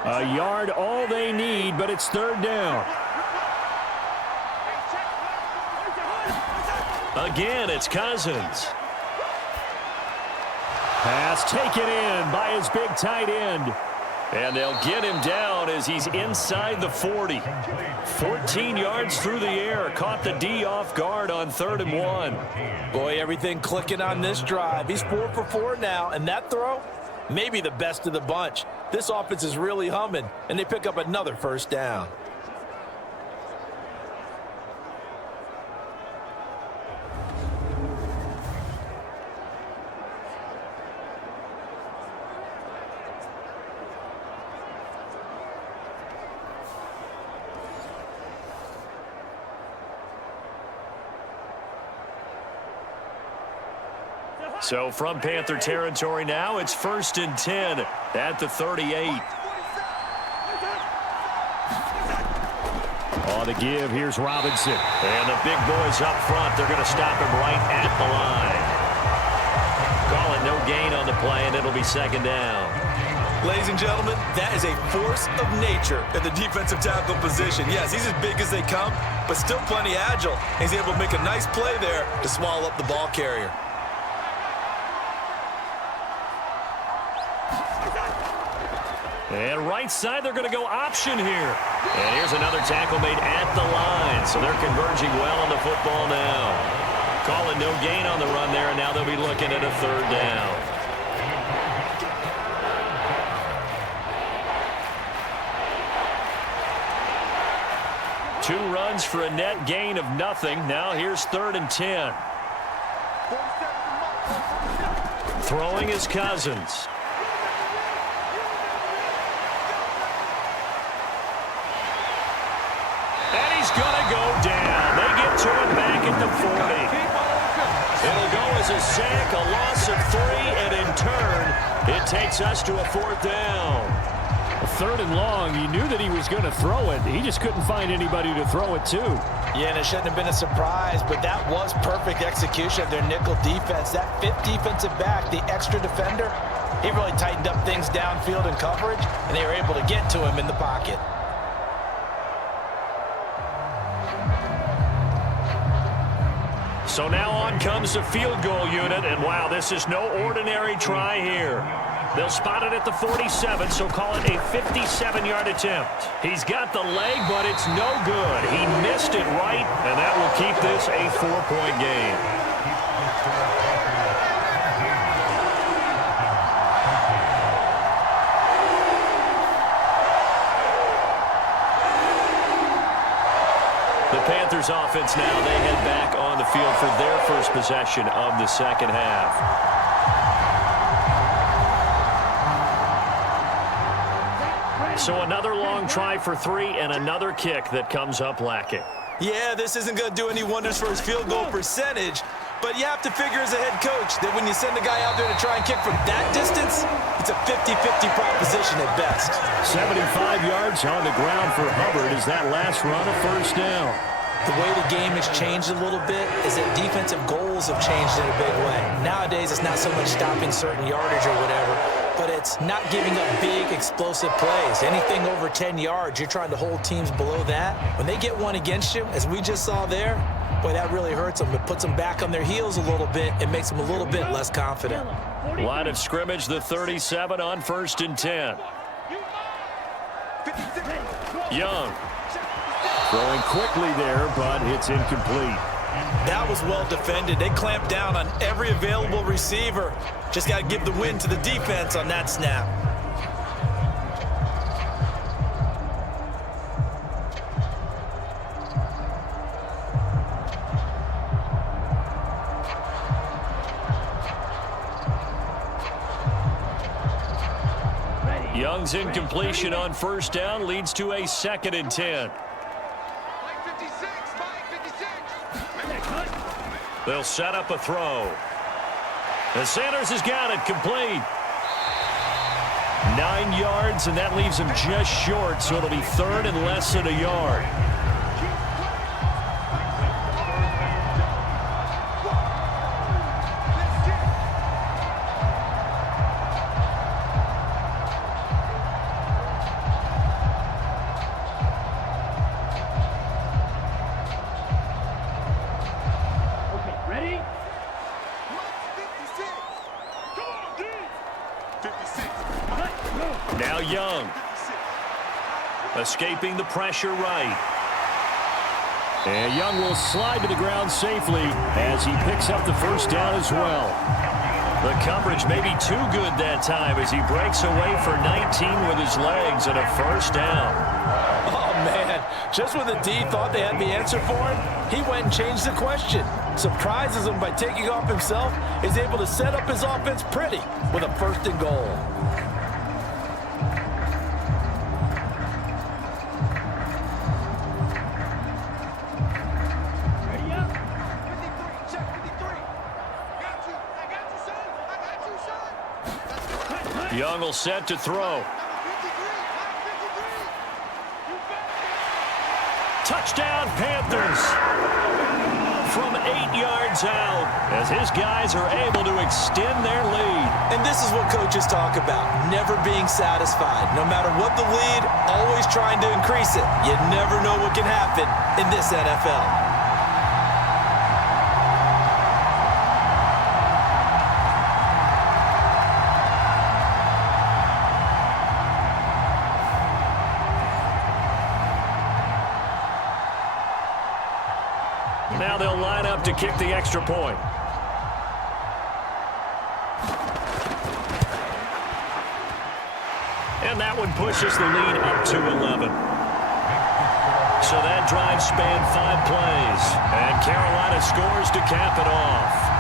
A yard all they need, but it's third down. Again, it's Cousins. Pass taken in by his big tight end. And they'll get him down as he's inside the 40. 14 yards through the air. Caught the D off guard on 3rd and 1. Boy, everything clicking on this drive. He's 4 for 4 now, and that throw, maybe the best of the bunch. This offense is really humming, and they pick up another first down. So from Panther territory now, it's 1st and 10 at the 38. On the give, here's Robinson. And the big boys up front, they're going to stop him right at the line. Call it no gain on the play, and it'll be 2nd down. Ladies and gentlemen, that is a force of nature at the defensive tackle position. Yes, he's as big as they come, but still plenty agile. He's able to make a nice play there to swallow up the ball carrier. And right side, they're going to go option here. And here's another tackle made at the line. So they're converging well on the football now. Calling no gain on the run there, and now they'll be looking at a 3rd down. Two runs for a net gain of nothing. Now here's 3rd and 10. Throwing is Cousins. Gonna go down. They get to him back at the 40. It'll go as a sack, a loss of 3, and in turn, it takes us to a 4th down. 3rd and long, you knew that he was going to throw it. He just couldn't find anybody to throw it to. Yeah, and it shouldn't have been a surprise, but that was perfect execution of their nickel defense. That 5th defensive back, the extra defender, he really tightened up things downfield in coverage, and they were able to get to him in the pocket. So now on comes the field goal unit, and wow, this is no ordinary try here. They'll spot it at the 47, so call it a 57-yard attempt. He's got the leg, but it's no good. He missed it right, and that will keep this a 4-point game. The Panthers offense now, they head back on the field for their first possession of the 2nd half. So another long try for 3 and another kick that comes up lacking. Yeah, this isn't going to do any wonders for his field goal percentage, but you have to figure as a head coach that when you send a guy out there to try and kick from that distance, it's a 50-50 proposition at best. 75 yards on the ground for Hubbard as that last run a 1st down. The way the game has changed a little bit is that defensive goals have changed in a big way. Nowadays, it's not so much stopping certain yardage or whatever, but it's not giving up big, explosive plays. Anything over 10 yards, you're trying to hold teams below that. When they get one against you, as we just saw there, boy, that really hurts them. It puts them back on their heels a little bit. It makes them a little bit less confident. Line of scrimmage, the 37 on 1st and 10. Young. Throwing quickly there, but it's incomplete. That was well defended. They clamped down on every available receiver. Just got to give the win to the defense on that snap. Young's incompletion on 1st down leads to a 2nd and 10. They'll set up a throw. And Sanders has got it complete. 9 yards, and that leaves him just short, so it'll be 3rd and less than a yard. Now Young. Escaping the pressure right. And Young will slide to the ground safely as he picks up the first down as well. The coverage may be too good that time as he breaks away for 19 with his legs and a first down. Oh, man. Just when the D thought they had the answer for him, he went and changed the question. Surprises him by taking off himself. Is able to set up his offense pretty with a 1st and goal. Young will set to throw. Touchdown, Panthers. From 8 yards out as his guys are able to extend their lead. And this is what coaches talk about, never being satisfied. No matter what the lead, always trying to increase it. You never know what can happen in this NFL. Now they'll line up to kick the extra point. And that one pushes the lead up to 11. So that drive spanned 5 plays. And Carolina scores to cap it off.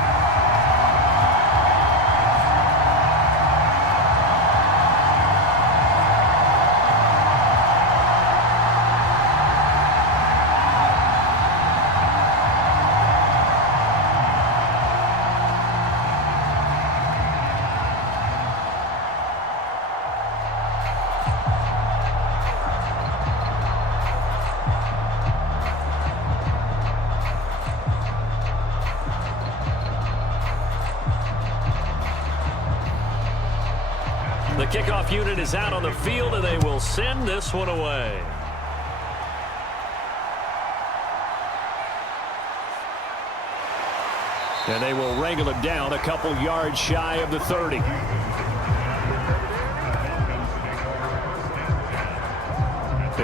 The kickoff unit is out on the field, and they will send this one away. And they will wrangle it down a couple yards shy of the 30.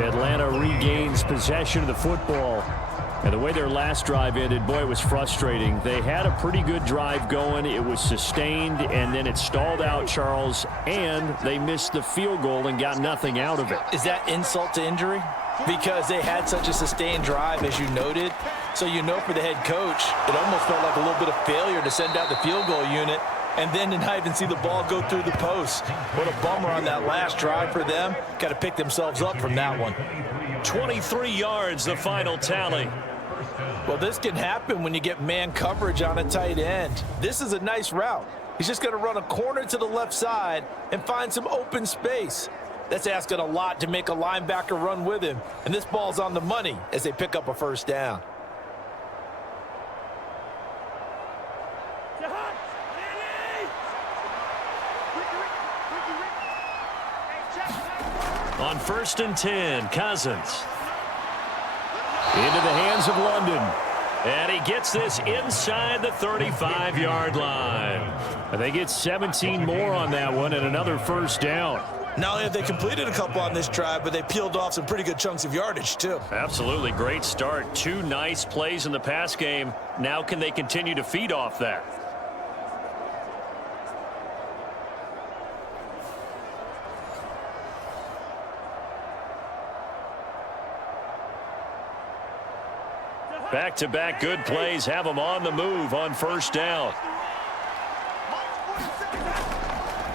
Atlanta regains possession of the football. And the way their last drive ended, boy, it was frustrating. They had a pretty good drive going. It was sustained, and then it stalled out, Charles, and they missed the field goal and got nothing out of it. Is that insult to injury? Because they had such a sustained drive, as you noted. So you know for the head coach, it almost felt like a little bit of failure to send out the field goal unit and then to not even see the ball go through the post. What a bummer on that last drive for them. Got to pick themselves up from that one. 23 yards, the final tally. Well, this can happen when you get man coverage on a tight end. This is a nice route. He's just going to run a corner to the left side and find some open space. That's asking a lot to make a linebacker run with him. And this ball's on the money as they pick up a first down. On 1st and 10, Cousins. Into the hands of London. And he gets this inside the 35-yard line. And they get 17 more on that one and another first down. Not only have they completed a couple on this drive, but they peeled off some pretty good chunks of yardage, too. Absolutely great start. 2 nice plays in the pass game. Now can they continue to feed off that? Back-to-back good plays have them on the move on first down.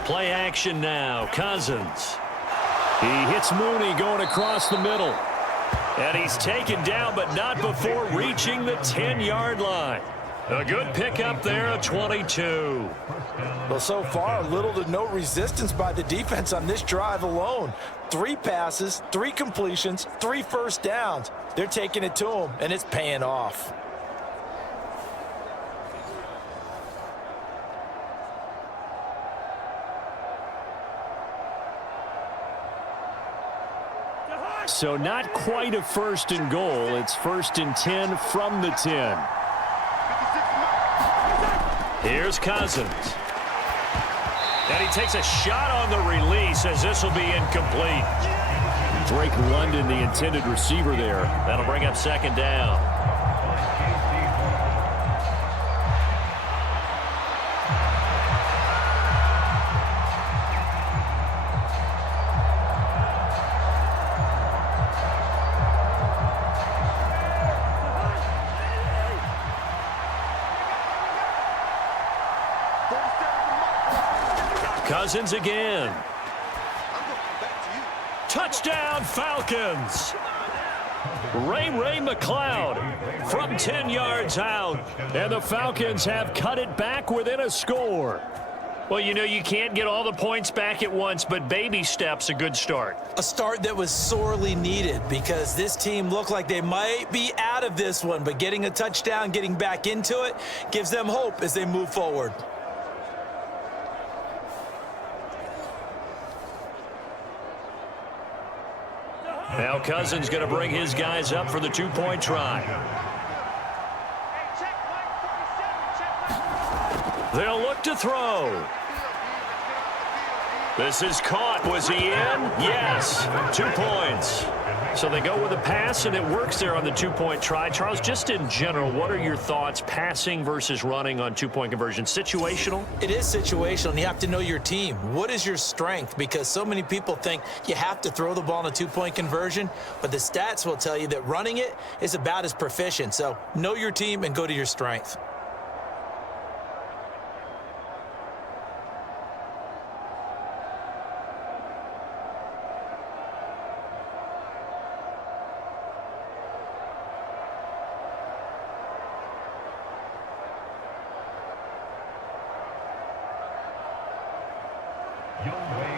Play action now. Cousins. He hits Mooney going across the middle. And he's taken down, but not before reaching the 10-yard line. A good pickup there, a 22. Well, so far, little to no resistance by the defense on this drive alone. 3 passes, 3 completions, 3 first downs. They're taking it to him, and it's paying off. So not quite a 1st and goal. It's 1st and 10 from the 10. Here's Cousins. And he takes a shot on the release as this will be incomplete. Drake London, the intended receiver there. That'll bring up second down. Cousins again. Touchdown, Falcons. Ray McCloud from 10 yards out. And the Falcons have cut it back within a score. Well, you know, you can't get all the points back at once, but baby steps, a good start. A start that was sorely needed because this team looked like they might be out of this one, but getting a touchdown, getting back into it, gives them hope as they move forward. Now Cousins going to bring his guys up for the two-point try. They'll look to throw. This is caught. Was he in? Yes. 2 points. So they go with a pass, and it works there on the two-point try. Charles, just in general, what are your thoughts passing versus running on two-point conversion? Situational? It is situational, and you have to know your team. What is your strength? Because so many people think you have to throw the ball in a two-point conversion, but the stats will tell you that running it is about as proficient. So know your team and go to your strength.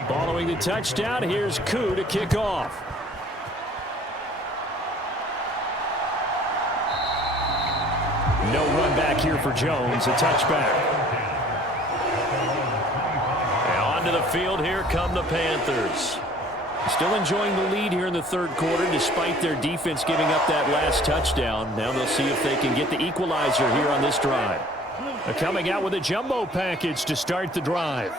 Following the touchdown, here's Koo to kick off. No run back here for Jones, a touchback. And onto the field, here come the Panthers. Still enjoying the lead here in the third quarter despite their defense giving up that last touchdown. Now they'll see if they can get the equalizer here on this drive. They're coming out with a jumbo package to start the drive.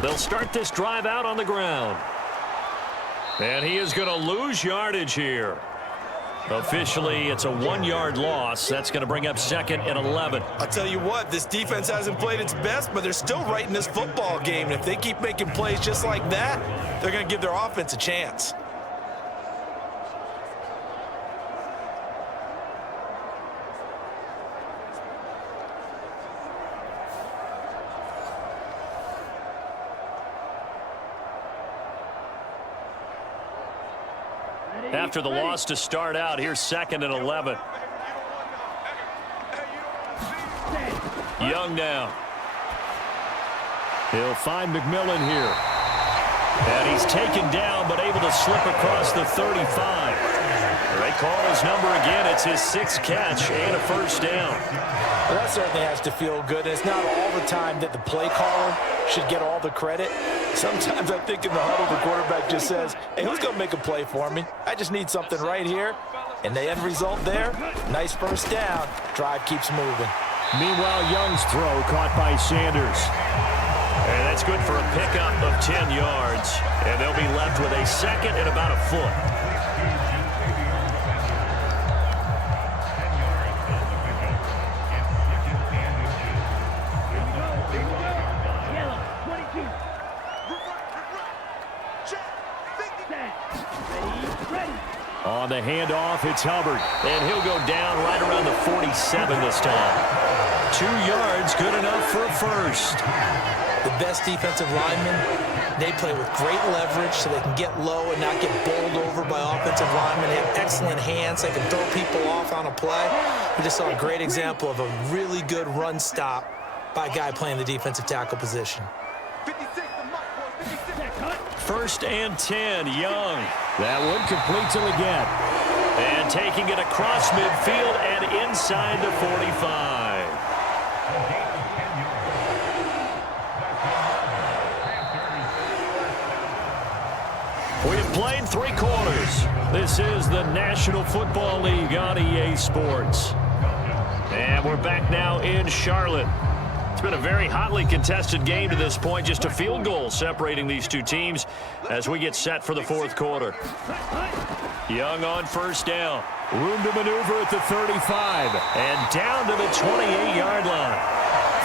They'll start this drive out on the ground. And he is going to lose yardage here. Officially, it's a 1-yard loss. That's going to bring up second and 11. I'll tell you what, this defense hasn't played its best, but they're still right in this football game. And if they keep making plays just like that, they're going to give their offense a chance. After the loss to start out, here's second and 11. Young now. He'll find McMillan here. And he's taken down, but able to slip across the 35. They call his number again. It's his 6th catch and a first down. Well, that certainly has to feel good. It's not all the time that the play caller should get all the credit. Sometimes I think in the huddle, the quarterback just says, hey, who's going to make a play for me? I just need something right here. And the end result there, nice first down. Drive keeps moving. Meanwhile, Young's throw caught by Sanders. And that's good for a pickup of 10 yards. And they'll be left with a second and about a foot. On the handoff, it's Hubbard. And he'll go down right around the 47 this time. 2 yards, good enough for a first. The best defensive linemen, they play with great leverage so they can get low and not get bowled over by offensive linemen. They have excellent hands. They can throw people off on a play. We just saw a great example of a really good run stop by a guy playing the defensive tackle position. First and 10, Young. That one completes him again. And taking it across midfield and inside the 45. We have played 3 quarters. This is the National Football League on EA Sports. And we're back now in Charlotte. been a very hotly contested game to this point. Just a field goal separating these two teams as we get set for the fourth quarter. Young on first down. Room to maneuver at the 35. And down to the 28-yard line.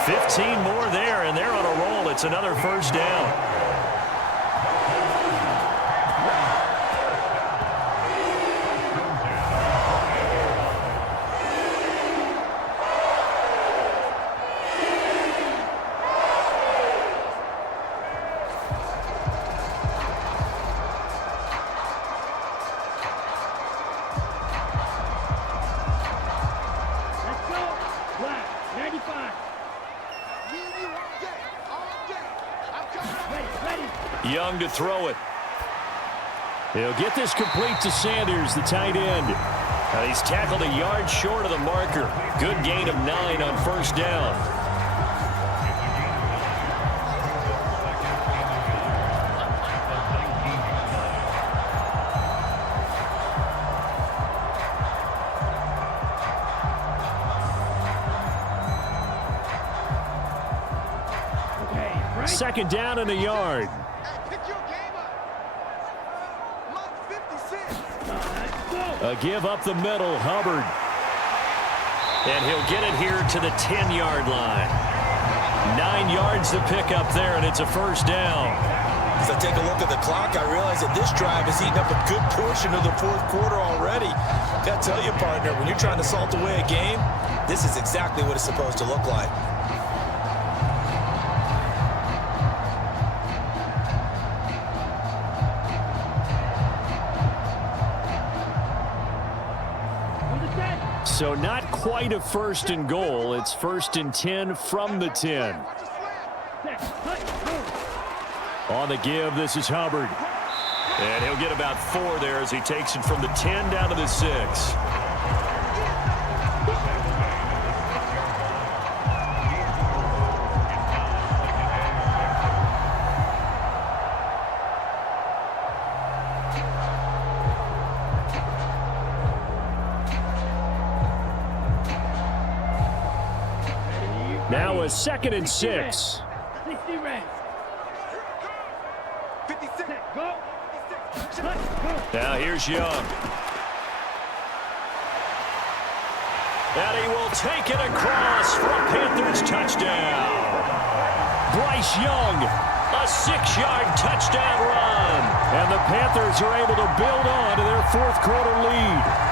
15 more there, and they're on a roll. It's another first down. Young to throw it. He'll get this complete to Sanders, the tight end. He's tackled a yard short of the marker. Good gain of 9 on first down. Second down and a yard. A give up the middle, Hubbard. And he'll get it here to the 10-yard line. 9 yards to pick up there, and it's a first down. As I take a look at the clock, I realize that this drive has eaten up a good portion of the fourth quarter already. Got to tell you, partner, when you're trying to salt away a game, this is exactly what it's supposed to look like. So not quite a first and goal. It's first and 10 from the 10. On the give, this is Hubbard. And he'll get about 4 there as he takes it from the 10 down to the 6. Now a 2nd and 6. Now here's Young. And he will take it across for a Panthers touchdown. Bryce Young, a 6-yard touchdown run. And the Panthers are able to build on to their fourth quarter lead.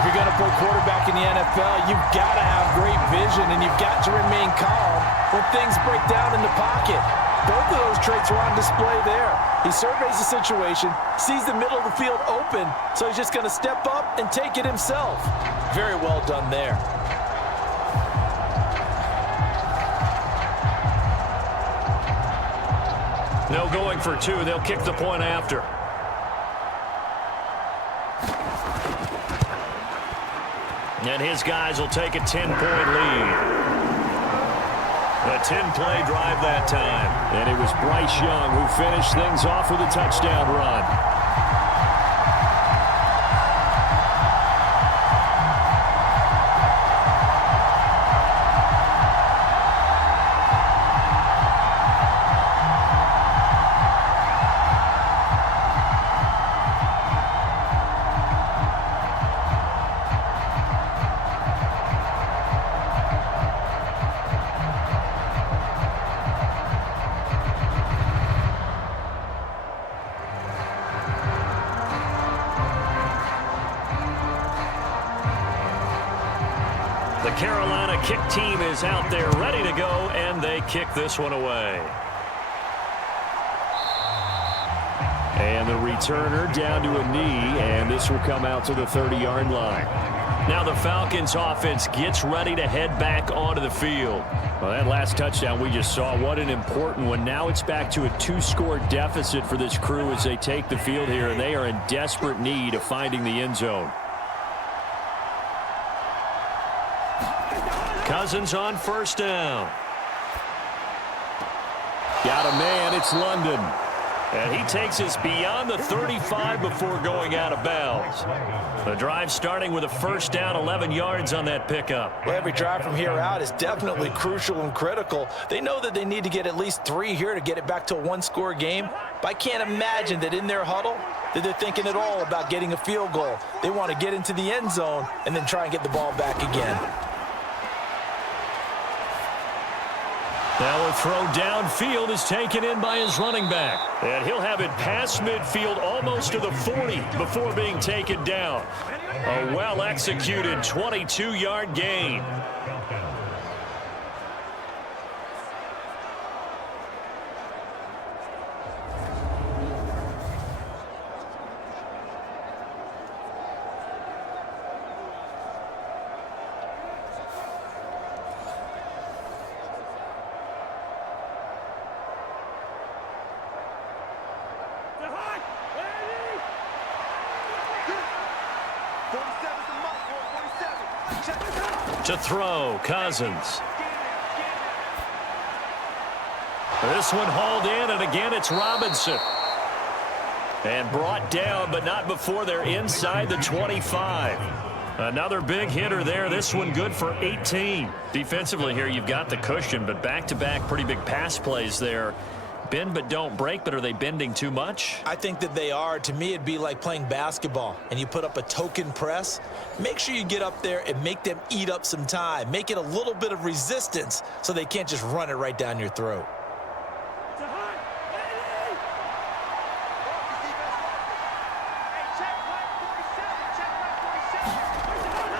If you're going to play quarterback in the NFL, you've got to have great vision, and you've got to remain calm when things break down in the pocket. Both of those traits are on display there. He surveys the situation, sees the middle of the field open, so he's just going to step up and take it himself. Very well done there. No going for 2. They'll kick the point after. And his guys will take a 10-point lead. A 10-play drive that time. And it was Bryce Young who finished things off with a touchdown run. The Carolina kick team is out there ready to go, and they kick this one away. And the returner down to a knee, and this will come out to the 30-yard line. Now the Falcons offense gets ready to head back onto the field. Well, that last touchdown we just saw, what an important one. Now it's back to a 2-score deficit for this crew as they take the field here, and they are in desperate need of finding the end zone. Cousins on first down. Got a man, it's London. And he takes us beyond the 35 before going out of bounds. The drive starting with a first down, 11 yards on that pickup. Well, every drive from here out is definitely crucial and critical. They know that they need to get at least 3 here to get it back to a one-score game. But I can't imagine that in their huddle that they're thinking at all about getting a field goal. They want to get into the end zone and then try and get the ball back again. Now a throw downfield is taken in by his running back. And he'll have it past midfield almost to the 40 before being taken down. A well-executed 22-yard gain. To throw, Cousins. This one hauled in, and again it's Robinson. And brought down, but not before they're inside the 25. Another big hitter there. This one good for 18. Defensively here, you've got the cushion, but back-to-back pretty big pass plays there. Bend but don't break, but are they bending too much? I think that they are. To me, it'd be like playing basketball, and you put up a token press. Make sure you get up there and make them eat up some time. Make it a little bit of resistance so they can't just run it right down your throat.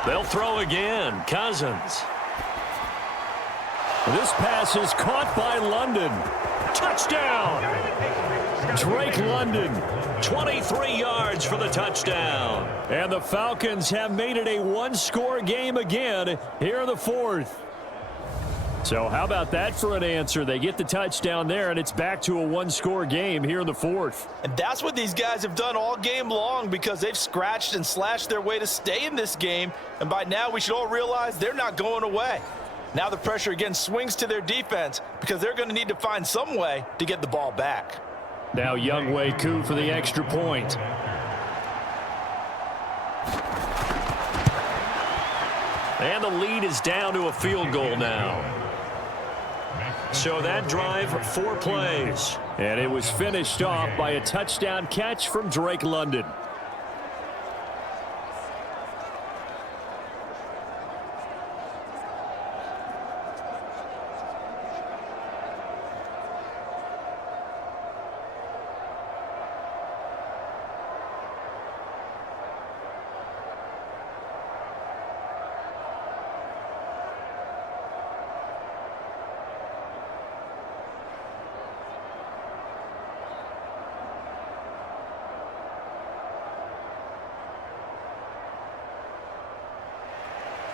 They'll throw again. Cousins. This pass is caught by London. Touchdown! Drake London, 23 yards for the touchdown. And the Falcons have made it a one-score game again here in the fourth. So how about that for an answer? They get the touchdown there, and it's back to a one-score game here in the fourth. And that's what these guys have done all game long because they've scratched and slashed their way to stay in this game. And by now, we should all realize they're not going away. Now the pressure again swings to their defense because they're going to need to find some way to get the ball back. Now Younghoe Koo for the extra point. And the lead is down to a field goal now. So that drive, 4 plays. And it was finished off by a touchdown catch from Drake London.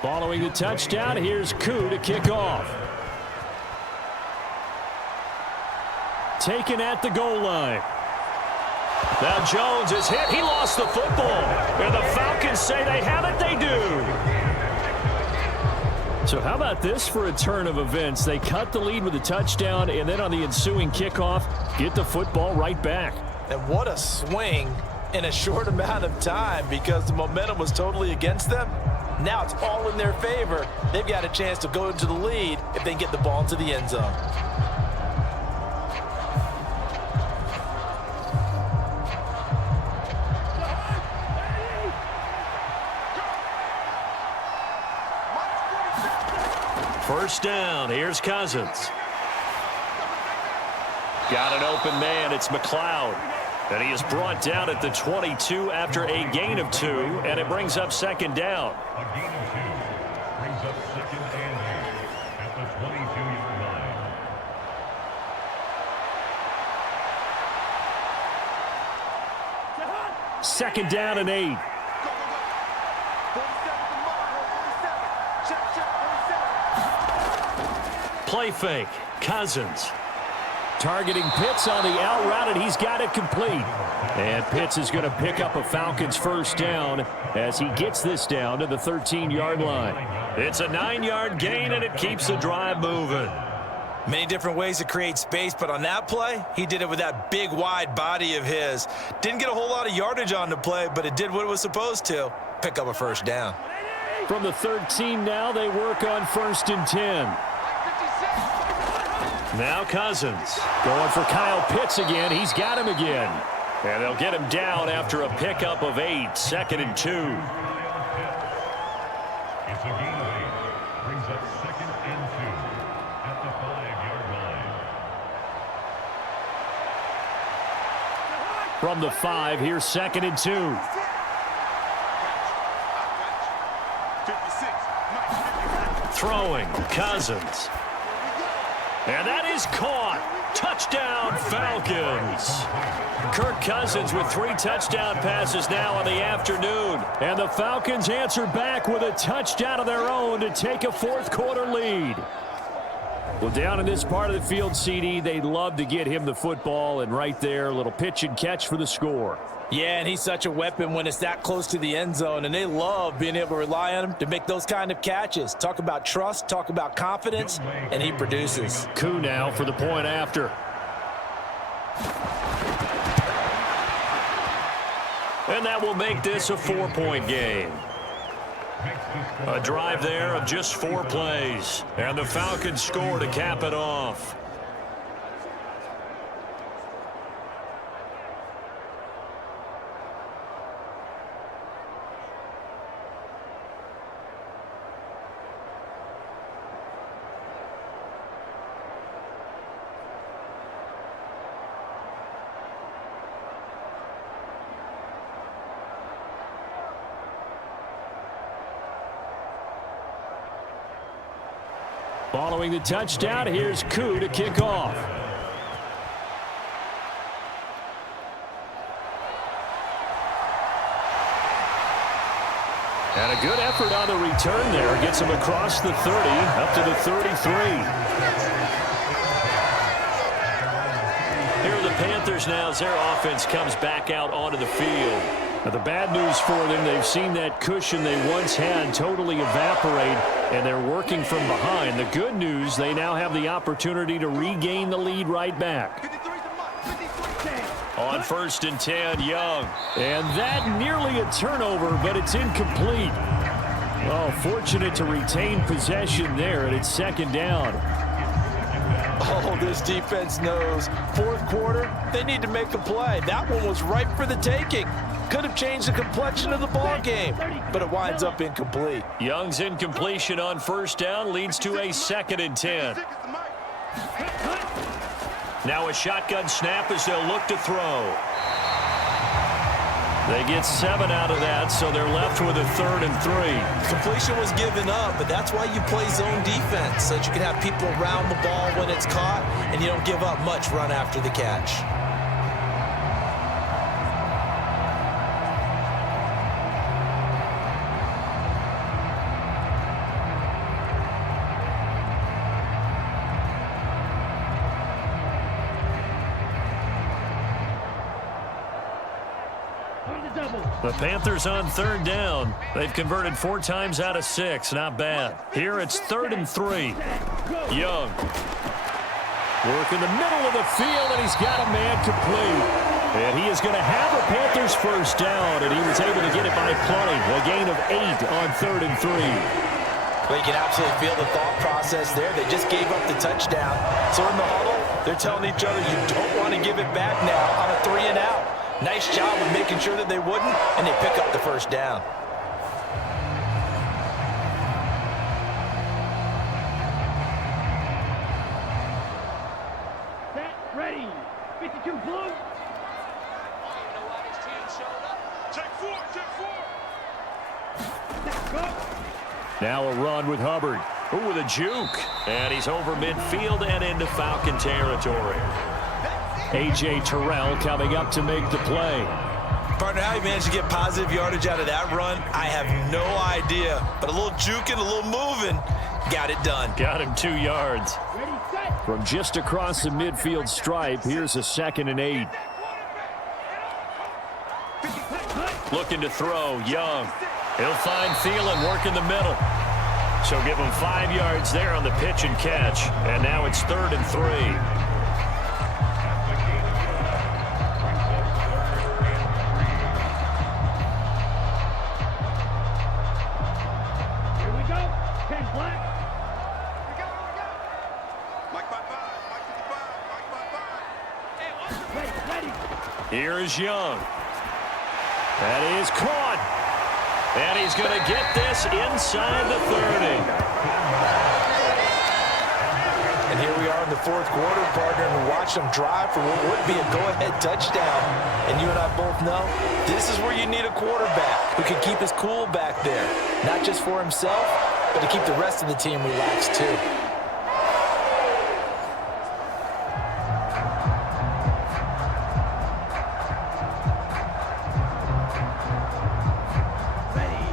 Following the touchdown, here's Koo to kick off. Taken at the goal line. Now Jones is hit. He lost the football. And the Falcons say they have it. They do. So how about this for a turn of events? They cut the lead with a touchdown, and then on the ensuing kickoff, get the football right back. And what a swing in a short amount of time because the momentum was totally against them. Now it's all in their favor. They've got a chance to go into the lead if they can get the ball into the end zone. First down, here's Cousins. Got an open man, it's McLeod. And he is brought down at the 22 after a gain of 2, and it brings up second down. A gain of 2 brings up second and 8 at the 22-yard line. Second down and 8. Play fake, Cousins. Targeting Pitts on the out route, and he's got it complete. And Pitts is going to pick up a Falcons first down as he gets this down to the 13-yard line. It's a 9-yard gain, and it keeps the drive moving. Many different ways to create space, but on that play, he did it with that big, wide body of his. Didn't get a whole lot of yardage on the play, but it did what it was supposed to. Pick up a first down. From the 13 now, they work on 1st and 10. Now Cousins going for Kyle Pitts again. He's got him again. And they'll get him down after a pickup of 8, 2nd and 2. It's a gain of 8. Brings up 2nd and 2 at the 5-yard line. From the 5, here's 2nd and 2. Throwing, Cousins. And that is caught. Touchdown, Falcons. Kirk Cousins with 3 touchdown passes now in the afternoon. And the Falcons answer back with a touchdown of their own to take a 4th quarter lead. Well, down in this part of the field, CD, they'd love to get him the football. And right there, a little pitch and catch for the score. Yeah, and he's such a weapon when it's that close to the end zone, and they love being able to rely on him to make those kind of catches. Talk about trust, talk about confidence, and he produces. Koo now for the point after. And that will make this a 4-point game. A drive there of just 4 plays, and the Falcons score to cap it off. Following the touchdown, here's Koo to kick off. And a good effort on the return there. Gets him across the 30, up to the 33. Here are the Panthers now as their offense comes back out onto the field. Now the bad news for them, they've seen that cushion they once had totally evaporate, and they're working from behind. The good news, they now have the opportunity to regain the lead right back. On 1st and 10, Young. And that nearly a turnover, but it's incomplete. Oh, fortunate to retain possession there, and it's 2nd down. Oh, this defense knows. 4th quarter, they need to make a play. That one was ripe for the taking. Could have changed the complexion of the ball game, but it winds up incomplete. Young's incompletion on 1st down leads to a 2nd and 10. Now a shotgun snap as they'll look to throw. They get 7 out of that, so they're left with a 3rd and 3. Completion was given up, but that's why you play zone defense, so that you can have people around the ball when it's caught, and you don't give up much run after the catch. The Panthers on 3rd down. They've converted 4 times out of 6. Not bad. Here it's 3rd and 3. Young. Work in the middle of the field, and he's got a man complete. And he is going to have a Panthers 1st down, and he was able to get it by plenty. A gain of 8 on 3rd and 3. Well, you can absolutely feel the thought process there. They just gave up the touchdown. So in the huddle, they're telling each other, you don't want to give it back now on a 3 and out. Nice job of making sure that they wouldn't, and they pick up the 1st down. Set, ready. 52 blue. Take 4, take 4. Go. Now a run with Hubbard. Ooh, with a juke. And he's over midfield and into Falcon territory. A.J. Terrell coming up to make the play. Partner, how he managed to get positive yardage out of that run, I have no idea. But a little juking, a little moving, got it done. Got him 2 yards. Ready, set. From just across the midfield stripe, here's a 2nd and 8. Looking to throw, Young. He'll find Thielen, work in the middle. So give him 5 yards there on the pitch and catch. And now it's 3rd and 3. Here we go. 10 flat. Ready. Here is Young. That is caught. And he's going to get this inside the 30. And here we are in the 4th quarter, partner, and watch them drive for what would be a go-ahead touchdown. And you and I both know this is where you need a quarterback who can keep his cool back there, not just for himself, but to keep the rest of the team relaxed too.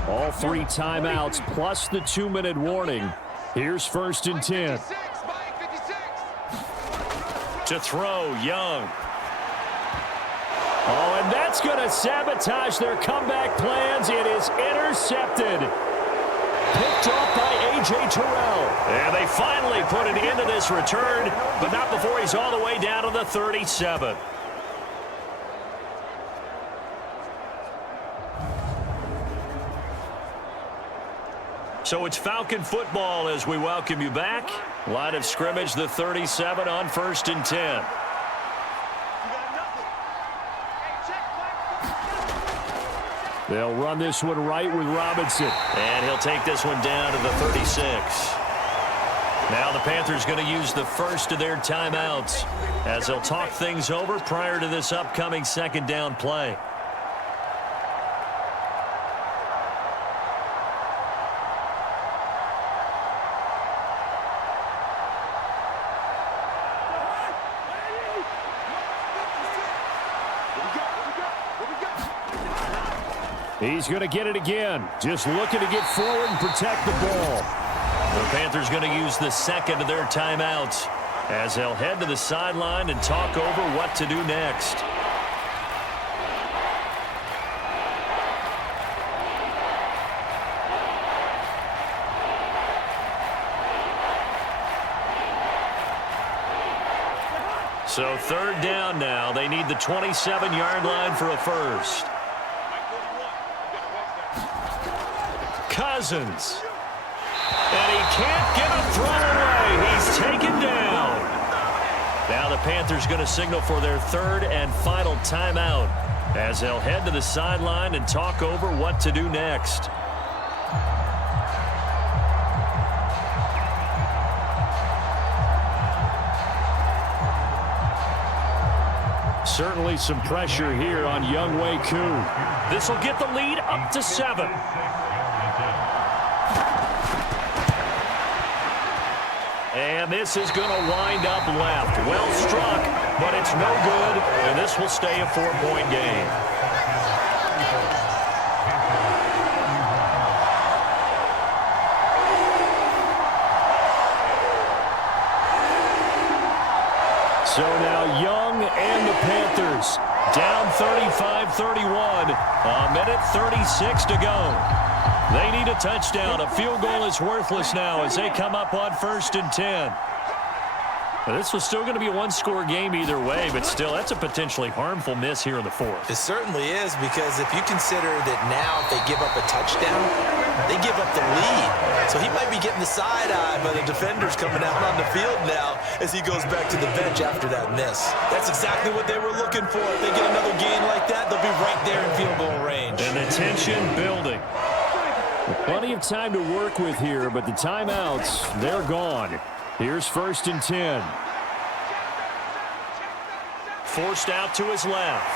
All 3 timeouts plus the 2-minute warning. Here's 1st and 10. To throw, Young. Oh, and that's going to sabotage their comeback plans. It is intercepted. Picked off by A.J. Terrell. And they finally put an end to this return, but not before he's all the way down to the 37. So it's Falcon football as we welcome you back. Line of scrimmage, the 37 on 1st and 10. They'll run this one right with Robinson. And he'll take this one down to the 36. Now the Panthers going to use the first of their timeouts as they'll talk things over prior to this upcoming 2nd down play. He's going to get it again. Just looking to get forward and protect the ball. The Panthers going to use the 2nd of their timeouts as they'll head to the sideline and talk over what to do next. So 3rd down now. They need the 27-yard line for a first. Cousins. And he can't get a throw away. He's taken down. Now the Panthers going to signal for their 3rd and final timeout as they'll head to the sideline and talk over what to do next. Certainly some pressure here on Young Wei Koo. This will get the lead up to 7. And this is going to wind up left. Well struck, but it's no good, and this will stay a 4-point game. So now Young and the Panthers down 35-31. A minute 36 to go. They need a touchdown. A field goal is worthless now as they come up on 1st and 10. Now, this was still going to be a 1-score game either way, but still, that's a potentially harmful miss here in the 4th. It certainly is, because if you consider that now if they give up a touchdown, they give up the lead. So he might be getting the side eye by the defenders coming out on the field now as he goes back to the bench after that miss. That's exactly what they were looking for. If they get another gain like that, they'll be right there in field goal range. And the tension building. Plenty of time to work with here, but the timeouts, they're gone. Here's 1st and 10. Forced out to his left.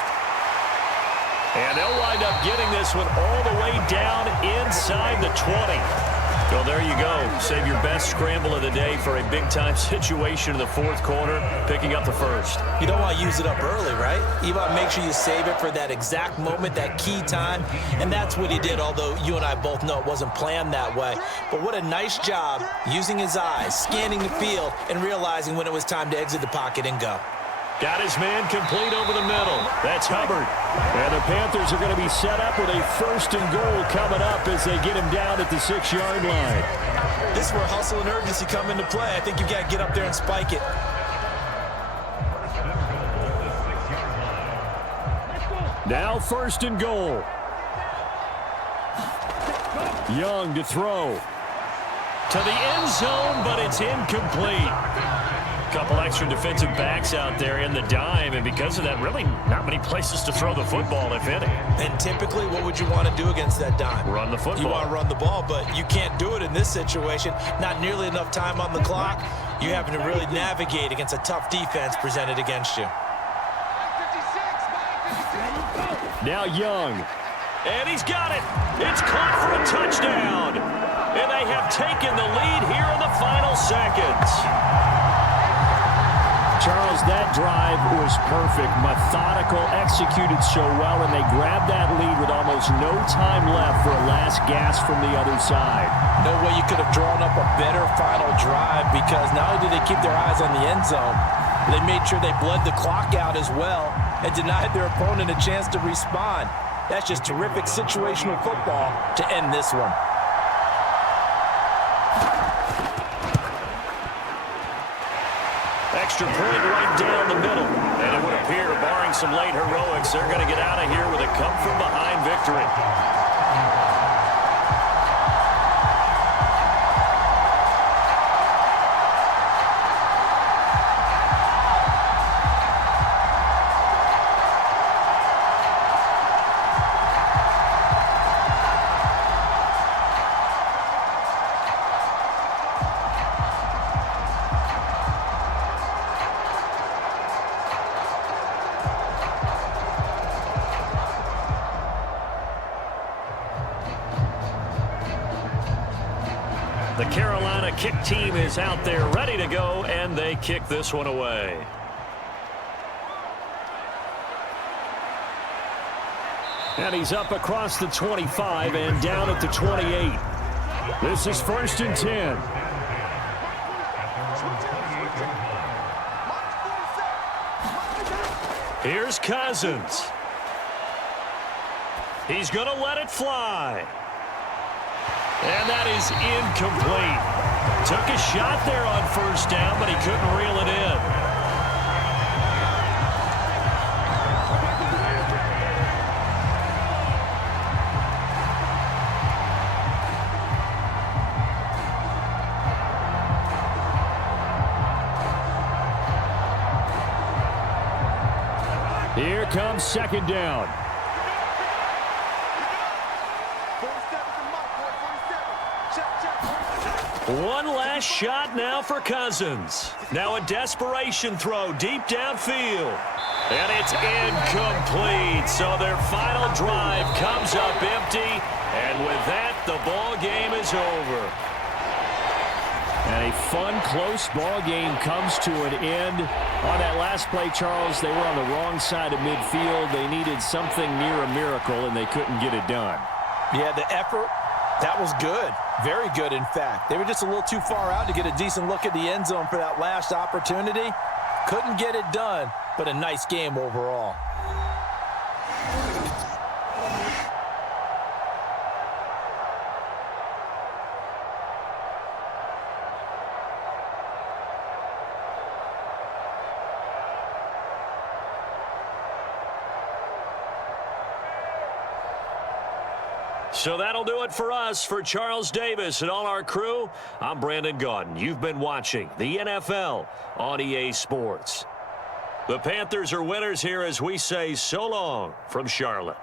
And they'll wind up getting this one all the way down inside the 20. Well, there you go. Save your best scramble of the day for a big-time situation in the 4th quarter, picking up the first. You don't want to use it up early, right? You want to make sure you save it for that exact moment, that key time, and that's what he did, although you and I both know it wasn't planned that way. But what a nice job using his eyes, scanning the field, and realizing when it was time to exit the pocket and go. Got his man complete over the middle. That's Hubbard. And the Panthers are going to be set up with a 1st and goal coming up as they get him down at the 6-yard line. This is where hustle and urgency come into play. I think you've got to get up there and spike it. Now 1st and goal. Young to throw. To the end zone, but it's incomplete. Couple extra defensive backs out there in the dime, and because of that, really not many places to throw the football, if any. And typically, what would you want to do against that dime? Run the football. You want to run the ball, but you can't do it in this situation. Not nearly enough time on the clock. You having to really navigate against a tough defense presented against you. Now Young. And he's got it. It's caught for a touchdown. And they have taken the lead here in the final seconds. Charles, that drive was perfect. Methodical, executed so well, and they grabbed that lead with almost no time left for a last gasp from the other side. No way you could have drawn up a better final drive, because not only did they keep their eyes on the end zone, they made sure they bled the clock out as well and denied their opponent a chance to respond. That's just terrific situational football to end this one. Extra point right down the middle. And it would appear, barring some late heroics, they're going to get out of here with a come-from-behind victory. The Carolina kick team is out there ready to go, and they kick this one away. And he's up across the 25 and down at the 28. This is 1st and 10. Here's Cousins. He's going to let it fly. And that is incomplete. Took a shot there on 1st down, but he couldn't reel it in. Here comes 2nd down. One last shot now for Cousins. Now a desperation throw deep downfield. And it's incomplete. So their final drive comes up empty. And with that, the ball game is over. And a fun, close ball game comes to an end. On that last play, Charles, they were on the wrong side of midfield. They needed something near a miracle, and they couldn't get it done. Yeah, the effort, that was good. Very good, in fact. They were just a little too far out to get a decent look at the end zone for that last opportunity. Couldn't get it done, but a nice game overall. So that'll do it for us. For Charles Davis and all our crew, I'm Brandon Gaudin. You've been watching the NFL on EA Sports. The Panthers are winners here as we say so long from Charlotte.